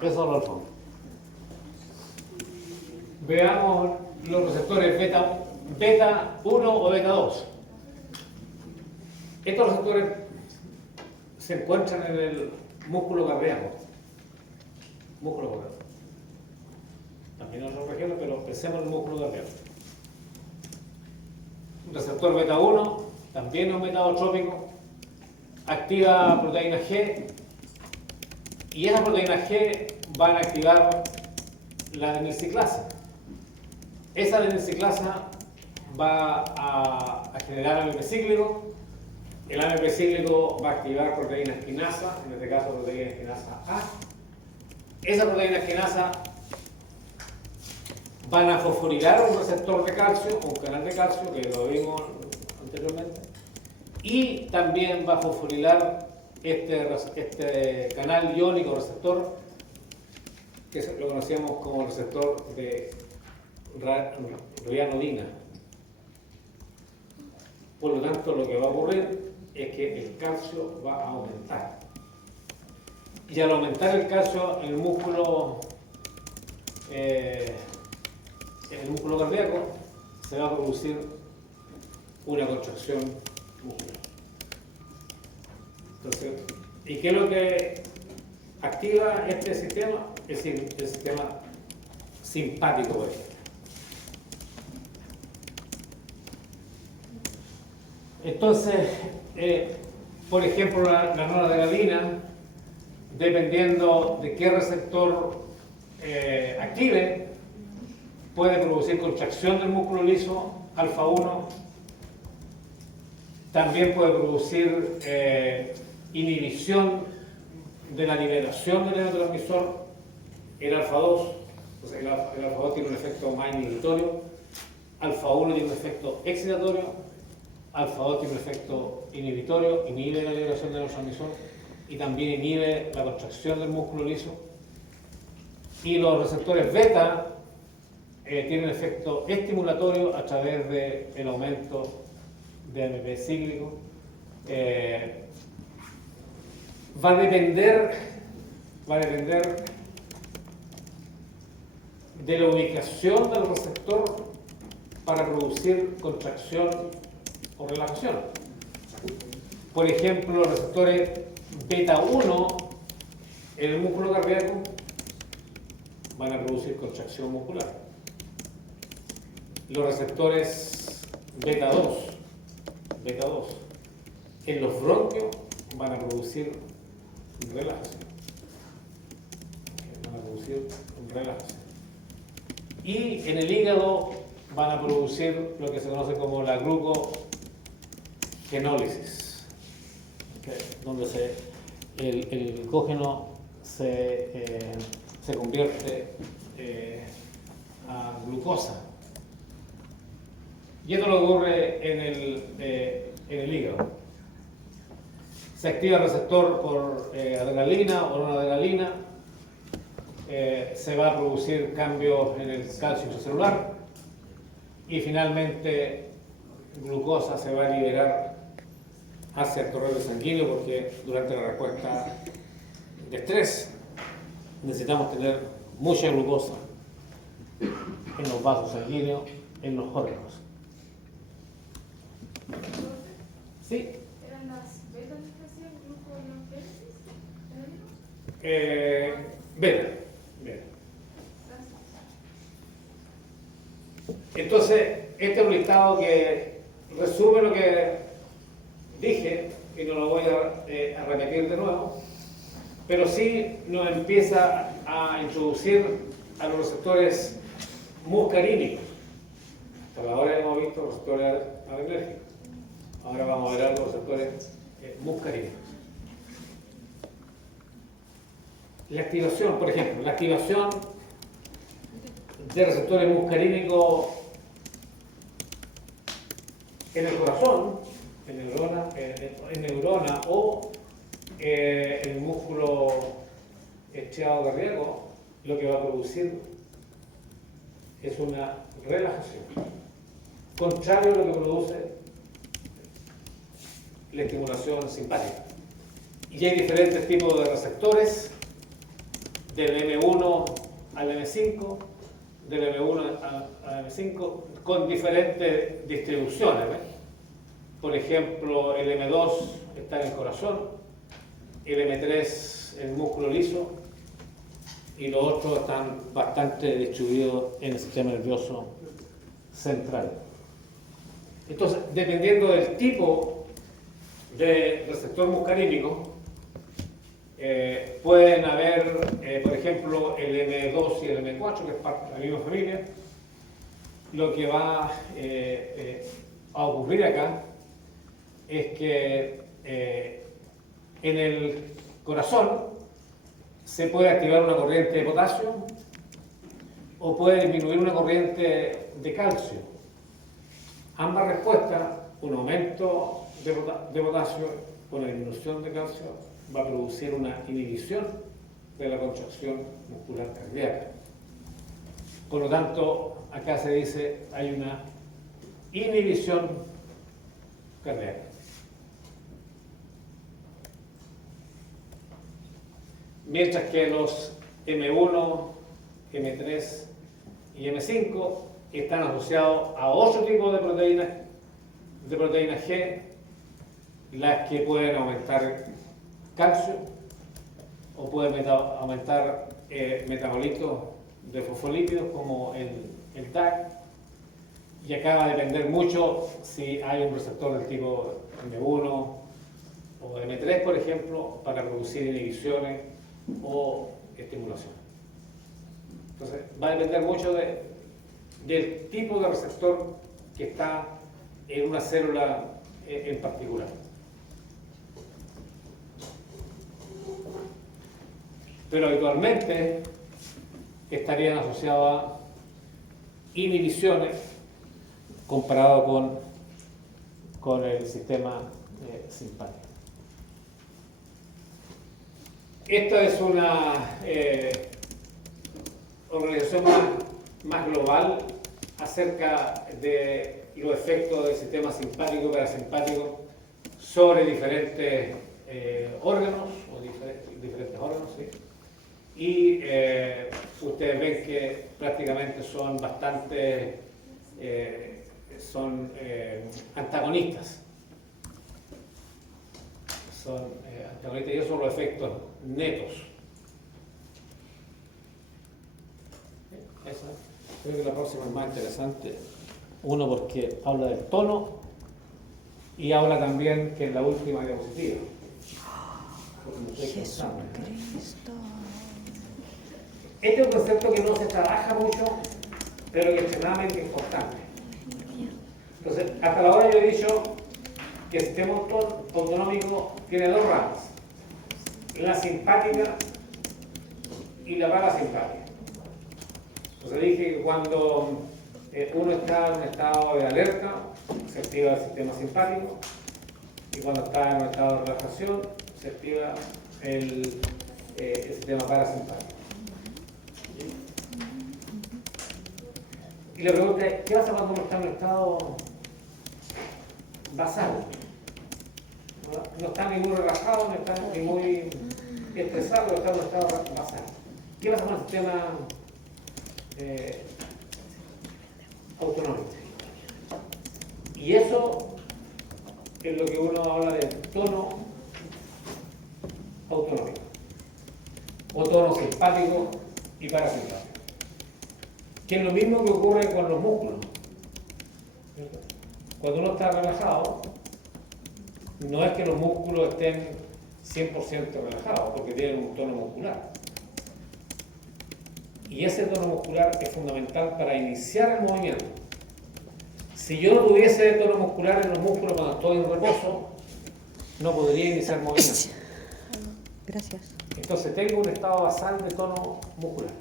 Eso es lo fondo. Veamos los receptores beta 1 o beta 2. Estos receptores se encuentran en el músculo cardíaco. Músculo cardíaco. También en otras regiones, pero pensemos en el músculo cardíaco. Receptor beta 1, también un metabotrópico, activa proteína G, y esa proteína G van a activar la adenosiclasa. Esa adenosiclasa va a generar AMP cíclico. El AMP cíclico va a activar proteína quinasa, en este caso proteína quinasa A. Esa proteína quinasa van a fosforilar un receptor de calcio, un canal de calcio, que lo vimos anteriormente, y también va a fosforilar este canal iónico receptor, que lo conocíamos como receptor de rianodina. Por lo tanto, lo que va a ocurrir es que el calcio va a aumentar. Y al aumentar el calcio en el músculo cardíaco, se va a producir una contracción muscular. Entonces, ¿y qué es lo que activa este sistema? Es el sistema simpático, por ejemplo. Entonces, por ejemplo, la noradrenalina, dependiendo de qué receptor active, puede producir contracción del músculo liso, alfa 1, también puede producir inhibición de la liberación del neurotransmisor, el alfa 2, entonces el alfa 2 tiene un efecto más inhibitorio, alfa 1 tiene un efecto excitatorio, alfa 2 tiene un efecto inhibitorio, inhibe la liberación del neurotransmisor y también inhibe la contracción del músculo liso. Y los receptores beta tienen un efecto estimulatorio a través del aumento de AMP cíclico. Va a depender de la ubicación del receptor para producir contracción o relajación. Por ejemplo, los receptores beta 1 en el músculo cardíaco van a producir contracción muscular. Los receptores beta 2 en los bronquios van a producir relajación. Y en el hígado van a producir lo que se conoce como la glucogenólisis, donde el glucógeno se convierte a glucosa. Y esto lo ocurre en el hígado. Se activa el receptor por adrenalina o noradrenalina. Se va a producir cambios en el calcio intracelular. Y finalmente, glucosa se va a liberar hacia el torrente sanguíneo, porque durante la respuesta de estrés necesitamos tener mucha glucosa en los vasos sanguíneos, en los órganos. ¿Sí? ¿Eran las betas que hacían gluconeogénesis? Beta. Entonces, este es un listado que resume lo que dije y no lo voy a repetir de nuevo, pero sí nos empieza a introducir a los receptores muscarínicos. Hasta ahora hemos visto los receptores adrenérgicos. Ahora vamos a ver los receptores muscarínicos. La activación, por ejemplo, la activación de receptores muscarínicos en el corazón, en neurona o en el músculo estriado cardíaco, lo que va a producir es una relajación, contrario a lo que produce la estimulación simpática. Y hay diferentes tipos de receptores, del M1 al M5, del M1 al M5, con diferentes distribuciones. ¿Ves? Por ejemplo, el M2 está en el corazón, el M3 en el músculo liso, y los otros están bastante distribuidos en el sistema nervioso central. Entonces, dependiendo del tipo de receptor muscarínico, pueden haber, por ejemplo, el M2 y el M4, que es parte de la misma familia. Lo que va a ocurrir acá es que en el corazón se puede activar una corriente de potasio o puede disminuir una corriente de calcio. Ambas respuestas, un aumento de potasio o una disminución de calcio, va a producir una inhibición de la contracción muscular cardíaca. Por lo tanto, acá se dice hay una inhibición cardíaca. Mientras que los M1, M3 y M5 están asociados a otro tipo de proteínas G, las que pueden aumentar calcio o pueden aumentar metabolitos de fosfolípidos como el DAC, y acá va a depender mucho si hay un receptor del tipo M1 o M3, por ejemplo, para producir inhibiciones o estimulación. Entonces va a depender mucho del tipo de receptor que está en una célula en particular. Pero habitualmente estarían asociados a inhibiciones comparado con el sistema simpático. Esta es una organización más global acerca de los efectos del sistema simpático y parasimpático sobre diferentes órganos, o diferentes órganos, ¿sí? Y ustedes ven que prácticamente son bastante antagonistas. Son antagonistas, y esos son los efectos netos. Esa, creo que la próxima es más interesante. Uno, porque habla del tono y habla también, que es la última diapositiva. Jesucristo. Este es un concepto que no se trabaja mucho, pero que es extremadamente importante. Entonces, hasta la hora yo he dicho que el sistema autonómico tiene dos ramas: la simpática y la parasimpática. Entonces dije que cuando uno está en un estado de alerta, se activa el sistema simpático, y cuando está en un estado de relajación, se activa el sistema parasimpático. Y la pregunta es, ¿qué pasa cuando uno está en un estado basal? No está ni muy relajado, no está ni muy estresado, está en un estado basal. ¿Qué pasa con el sistema autonómico? Y eso es lo que uno habla del tono autonómico, o tono simpático y parasimpático, que es lo mismo que ocurre con los músculos. Cuando uno está relajado, no es que los músculos estén 100% relajados, porque tienen un tono muscular. Y ese tono muscular es fundamental para iniciar el movimiento. Si yo no tuviese tono muscular en los músculos cuando estoy en reposo, no podría iniciar el movimiento. Gracias. Entonces tengo un estado basal de tono muscular.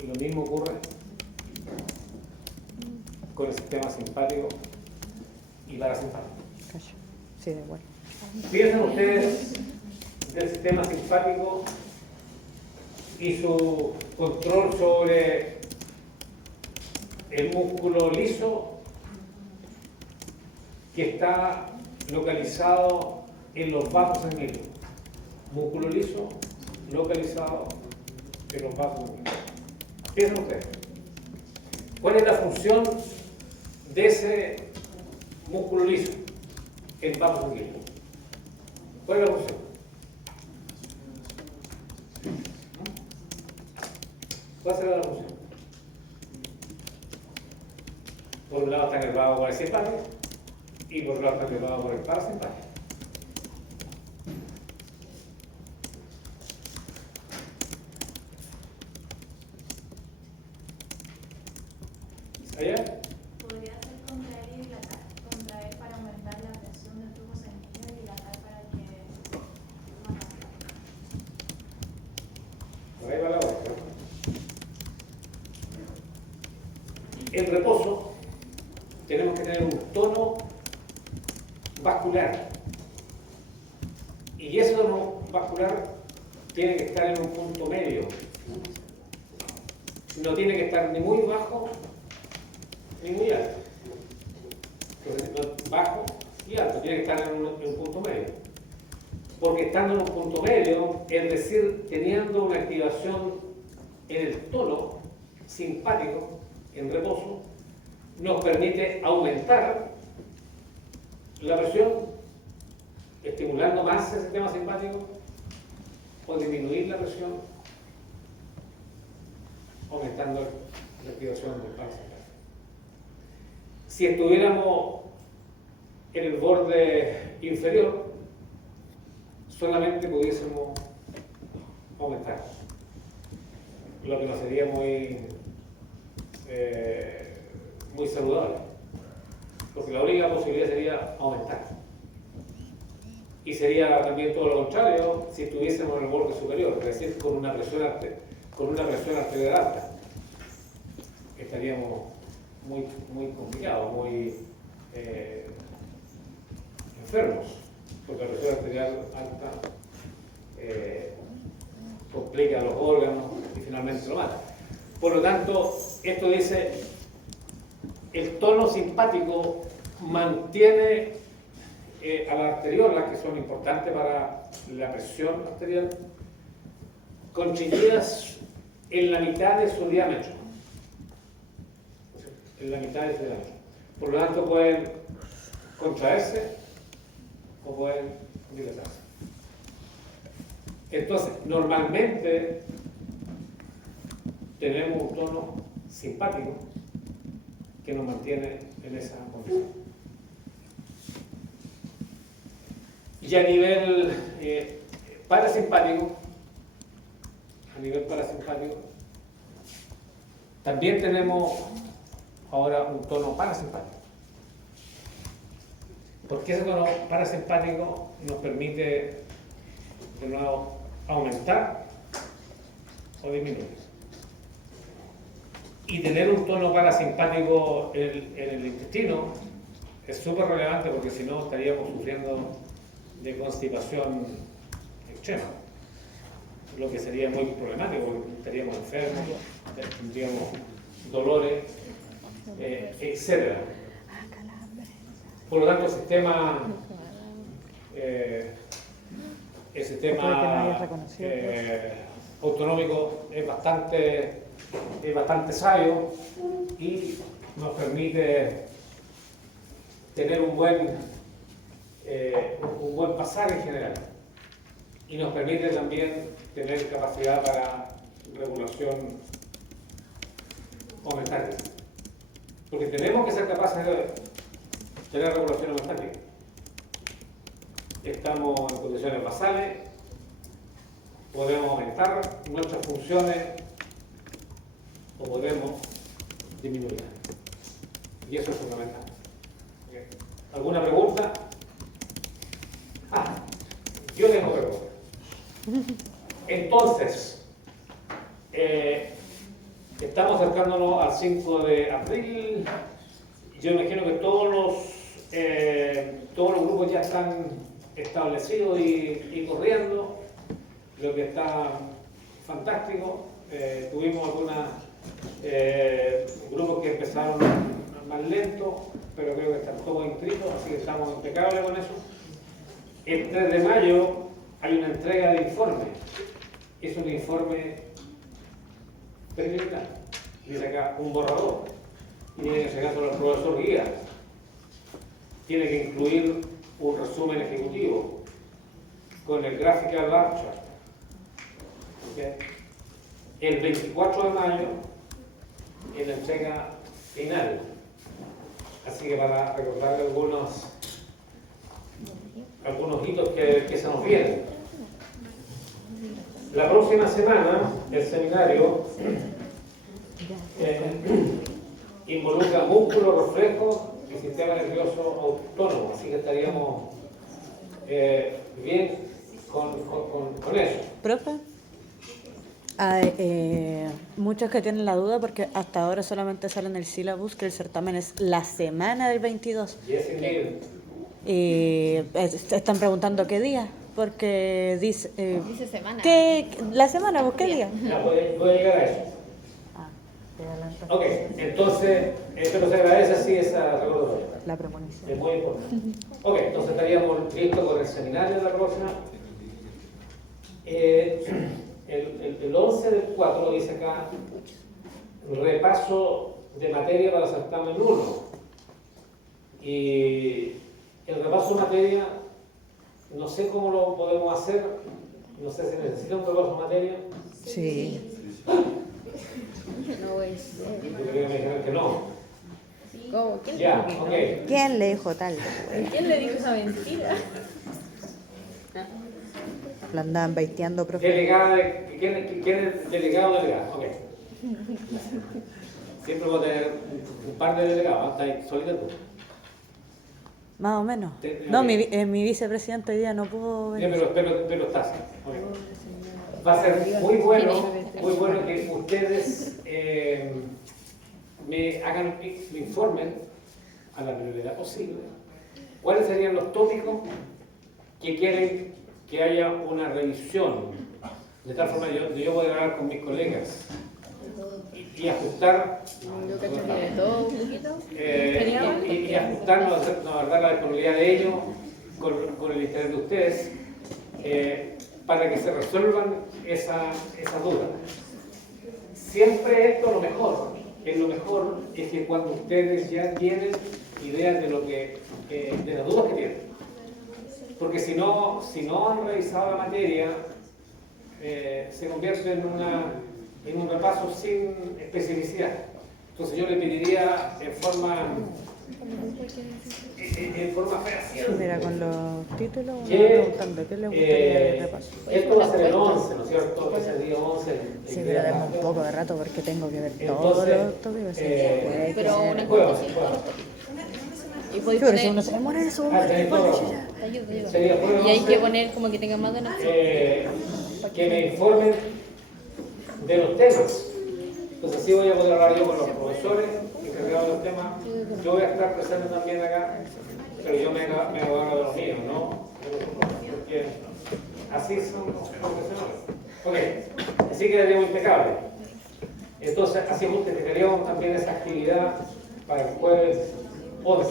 Y lo mismo ocurre con el sistema simpático y parasimpático. Callo. Sí, da igual. Piensen ustedes del sistema simpático y su control sobre el músculo liso que está localizado en los vasos sanguíneos. Músculo liso localizado en los vasos sanguíneos. Piensen ustedes. ¿Cuál es la función de ese músculo liso en vasos sanguíneos? ¿Cuál es la función? ¿Cuál será la función? Por un lado está nervado por el simpático y por otro lado está nervado por el parasimpático. ¿Allá? Podría ser contraer y dilatar. Contraer para aumentar la presión del flujo sanguíneo y dilatar para que más rápido. Por ahí va la otra. En reposo tenemos que tener un tono vascular. Y ese tono vascular tiene que estar en un punto medio. No tiene que estar ni muy bajo ni muy alto. Entonces, bajo y alto, tiene que estar en un punto medio. Porque estando en un punto medio, es decir, teniendo una activación en el tono simpático, en reposo, nos permite aumentar la presión, estimulando más el sistema simpático, o disminuir la presión, aumentando la activación del parasimpático. Si estuviéramos en el borde inferior, solamente pudiésemos aumentar, lo que no sería muy saludable, porque la única posibilidad sería aumentar. Y sería también todo lo contrario si estuviésemos en el borde superior, es decir, con una presión arterial alta. Estaríamos muy complicados, muy enfermos, porque la presión arterial alta complica los órganos y finalmente lo mata. Por lo tanto, esto dice, el tono simpático mantiene a las arteriolas, que son importantes para la presión arterial, conchiñidas en la mitad de su diámetro. En la mitad de su diámetro. Por lo tanto, pueden contraerse o pueden dilatarse. Entonces, normalmente tenemos un tono simpático que nos mantiene en esa condición. Y a nivel parasimpático, también tenemos ahora un tono parasimpático. Porque ese tono parasimpático nos permite, de nuevo, aumentar o disminuir. Y tener un tono parasimpático en el intestino es súper relevante, porque si no estaríamos sufriendo de constipación extrema, lo que sería muy problemático, porque estaríamos enfermos, tendríamos dolores, etc. Por lo tanto, el sistema autonómico es bastante sabio y nos permite tener un buen pasar en general, y nos permite también tener capacidad para regulación homeostática, porque tenemos que ser capaces de tener regulación homeostática. estamos en condiciones basales, podemos aumentar nuestras funciones o podemos disminuirlas. Y eso es fundamental. ¿Okay? ¿Alguna pregunta? Yo tengo preguntas. Entonces, estamos acercándonos al 5 de abril. Yo imagino que todos los grupos ya están establecidos y corriendo, lo que está fantástico. Tuvimos algunos grupos que empezaron más lentos, pero creo que están todos inscritos, así que estamos impecables con eso. El 3 de mayo hay una entrega de informe. Es un informe preliminar. Dice acá un borrador. Y en ese caso el profesor guía. Tiene que incluir un resumen ejecutivo con el graphical bar chart. ¿Okay? El 24 de mayo es la entrega final. Así que para recordar algunos hitos que se nos vienen. La próxima semana el seminario involucra músculo, reflejo y sistema nervioso autónomo, así que estaríamos bien con eso. Profe, muchos que tienen la duda porque hasta ahora solamente sale en el syllabus que el certamen es la semana del 22. Yes, indeed. Y están preguntando qué día, porque dice... Dice semana. ¿La semana? ¿Vos qué día? Ya, voy a llegar a eso. Te adelanto. Ok, entonces, esto nos agradece así esa recordatoria. La premonición. Es muy importante. Ok, entonces estaríamos listos con el seminario de la próxima. El 11 del 4 dice acá, repaso de materia para certamen 1. Y el repaso de materia, no sé cómo lo podemos hacer, no sé si necesita un repaso de materia. Sí. No es ser. Yo creo que me dijeron que no. ¿Cómo? ¿Quién Ya, dijo ok. que ¿Quién le dijo tal? no? ¿Quién le dijo esa mentira? La andaban baiteando, profe. Delegada ¿quién es delegado o delegada? Ok. Siempre voy a tener un par de delegados, ¿está ahí solita tú? Más o menos. No, mi vicepresidente hoy día no pudo Ya, venir. pero estás. Ok. Va a ser muy bueno que ustedes me informen a la brevedad posible cuáles serían los tópicos que quieren que haya una revisión. De tal forma yo voy a hablar con mis colegas y ajustar Yo cacho que de todo un poquito. y ajustarnos a verdad la disponibilidad de ellos con el interés de ustedes para que se resuelvan esas dudas. Siempre esto lo mejor es que cuando ustedes ya tienen ideas de lo que de las dudas que tienen, porque si no han revisado la materia se convierte en un repaso sin especificidad. Entonces yo le pediría en forma fehaciente. Mira, con los títulos, uno Que, va preguntando qué le gustaría el repaso. esto va a ser el 11, ¿no es cierto? Es el día 11. Sí, pero denme un poco de rato porque tengo que ver todos Entonces, los tópicos. Sí, puede Pero que- una Juega, cosa así. juega. Y podéis Pero si poner. uno se demora en eso, Tenéis todo. Te ayudo. Sería juego Y hay 11. que poner como que tenga más de una opción. Que me informen de los temas. Entonces así voy a poder hablar yo con los profesores encargados de los temas. Yo voy a estar presente también acá, pero yo me hago de los míos, ¿no? Porque así son los profesionales. Ok, así quedaríamos impecables. Entonces así justificaríamos también esa actividad para el jueves 11.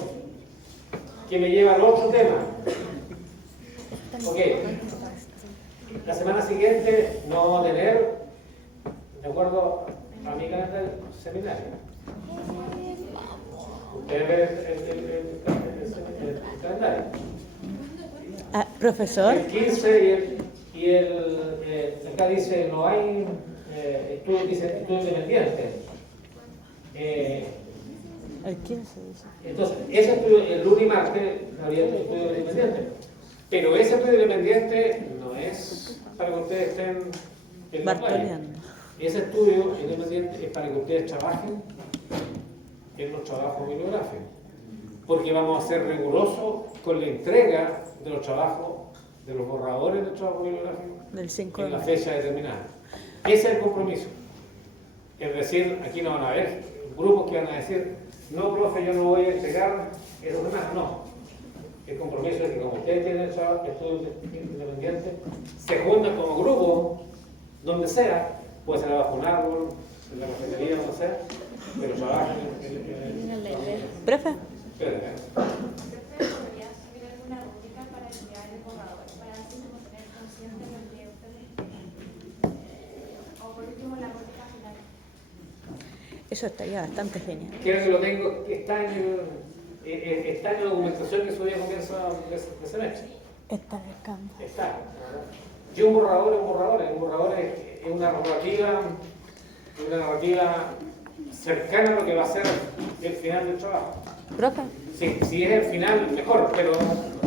Que me lleva al otro tema. Ok. La semana siguiente no vamos a tener, de acuerdo a mi calendario, seminario. Ustedes ven el calendario. Ah, profesor, El 15 acá dice no hay estudios independientes. el 15 dice. Entonces, ese estudio, el lunes y martes, habría estudios independientes. Pero ese estudio independiente no es para que ustedes estén en la playa. Bartoleando. Ese estudio independiente es para que ustedes trabajen en los trabajos bibliográficos. Porque vamos a ser rigurosos con la entrega de los trabajos, de los borradores del trabajo bibliográfico Del 5 en de la mayo. fecha determinada. Ese es el compromiso. Es decir, aquí no van a haber grupos que van a decir, no, profe, yo no voy a entregar esos demás. No. El compromiso es que como ustedes tienen el trabajo, estudio independiente, se juntan como grupo, donde sea, puede ser abajo un árbol, en la cafetería, donde sea, pero trabajan Profe, Espera, ¿Usted podría subir alguna rubrica para enviar el borrador, para así como tener consciente de lo que ustedes o por último la rubrica final? eso estaría bastante genial. Quiero que lo tengo, está en la documentación que subí a comienzo de semestre. Está en el campo. Está. Y un borrador es un borrador, es una narrativa cercana a lo que va a ser el final del trabajo. Profe, Si es el final, mejor, pero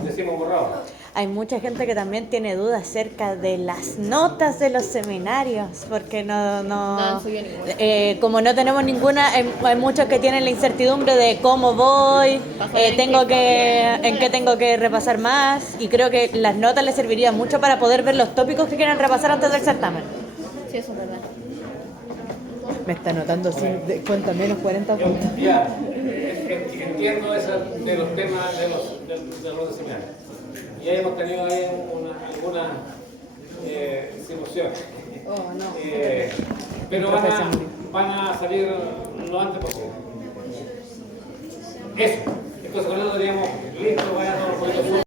decimos borrador. hay mucha gente que también tiene dudas acerca de las notas de los seminarios, porque No han subido ninguna. como no tenemos ninguna, hay muchos que tienen la incertidumbre de cómo voy, en qué tengo que repasar más, y creo que las notas les servirían mucho para poder ver los tópicos que quieran repasar antes del certamen. Sí, eso es verdad. Me está anotando sin cuenta menos 40 puntos. Ya, entiendo eso de los temas de los seminarios. Y ahí hemos tenido ahí algunas situaciones. Oh, no. Pero van a salir lo antes posible. Eso. Entonces con eso teníamos listo, vaya todos los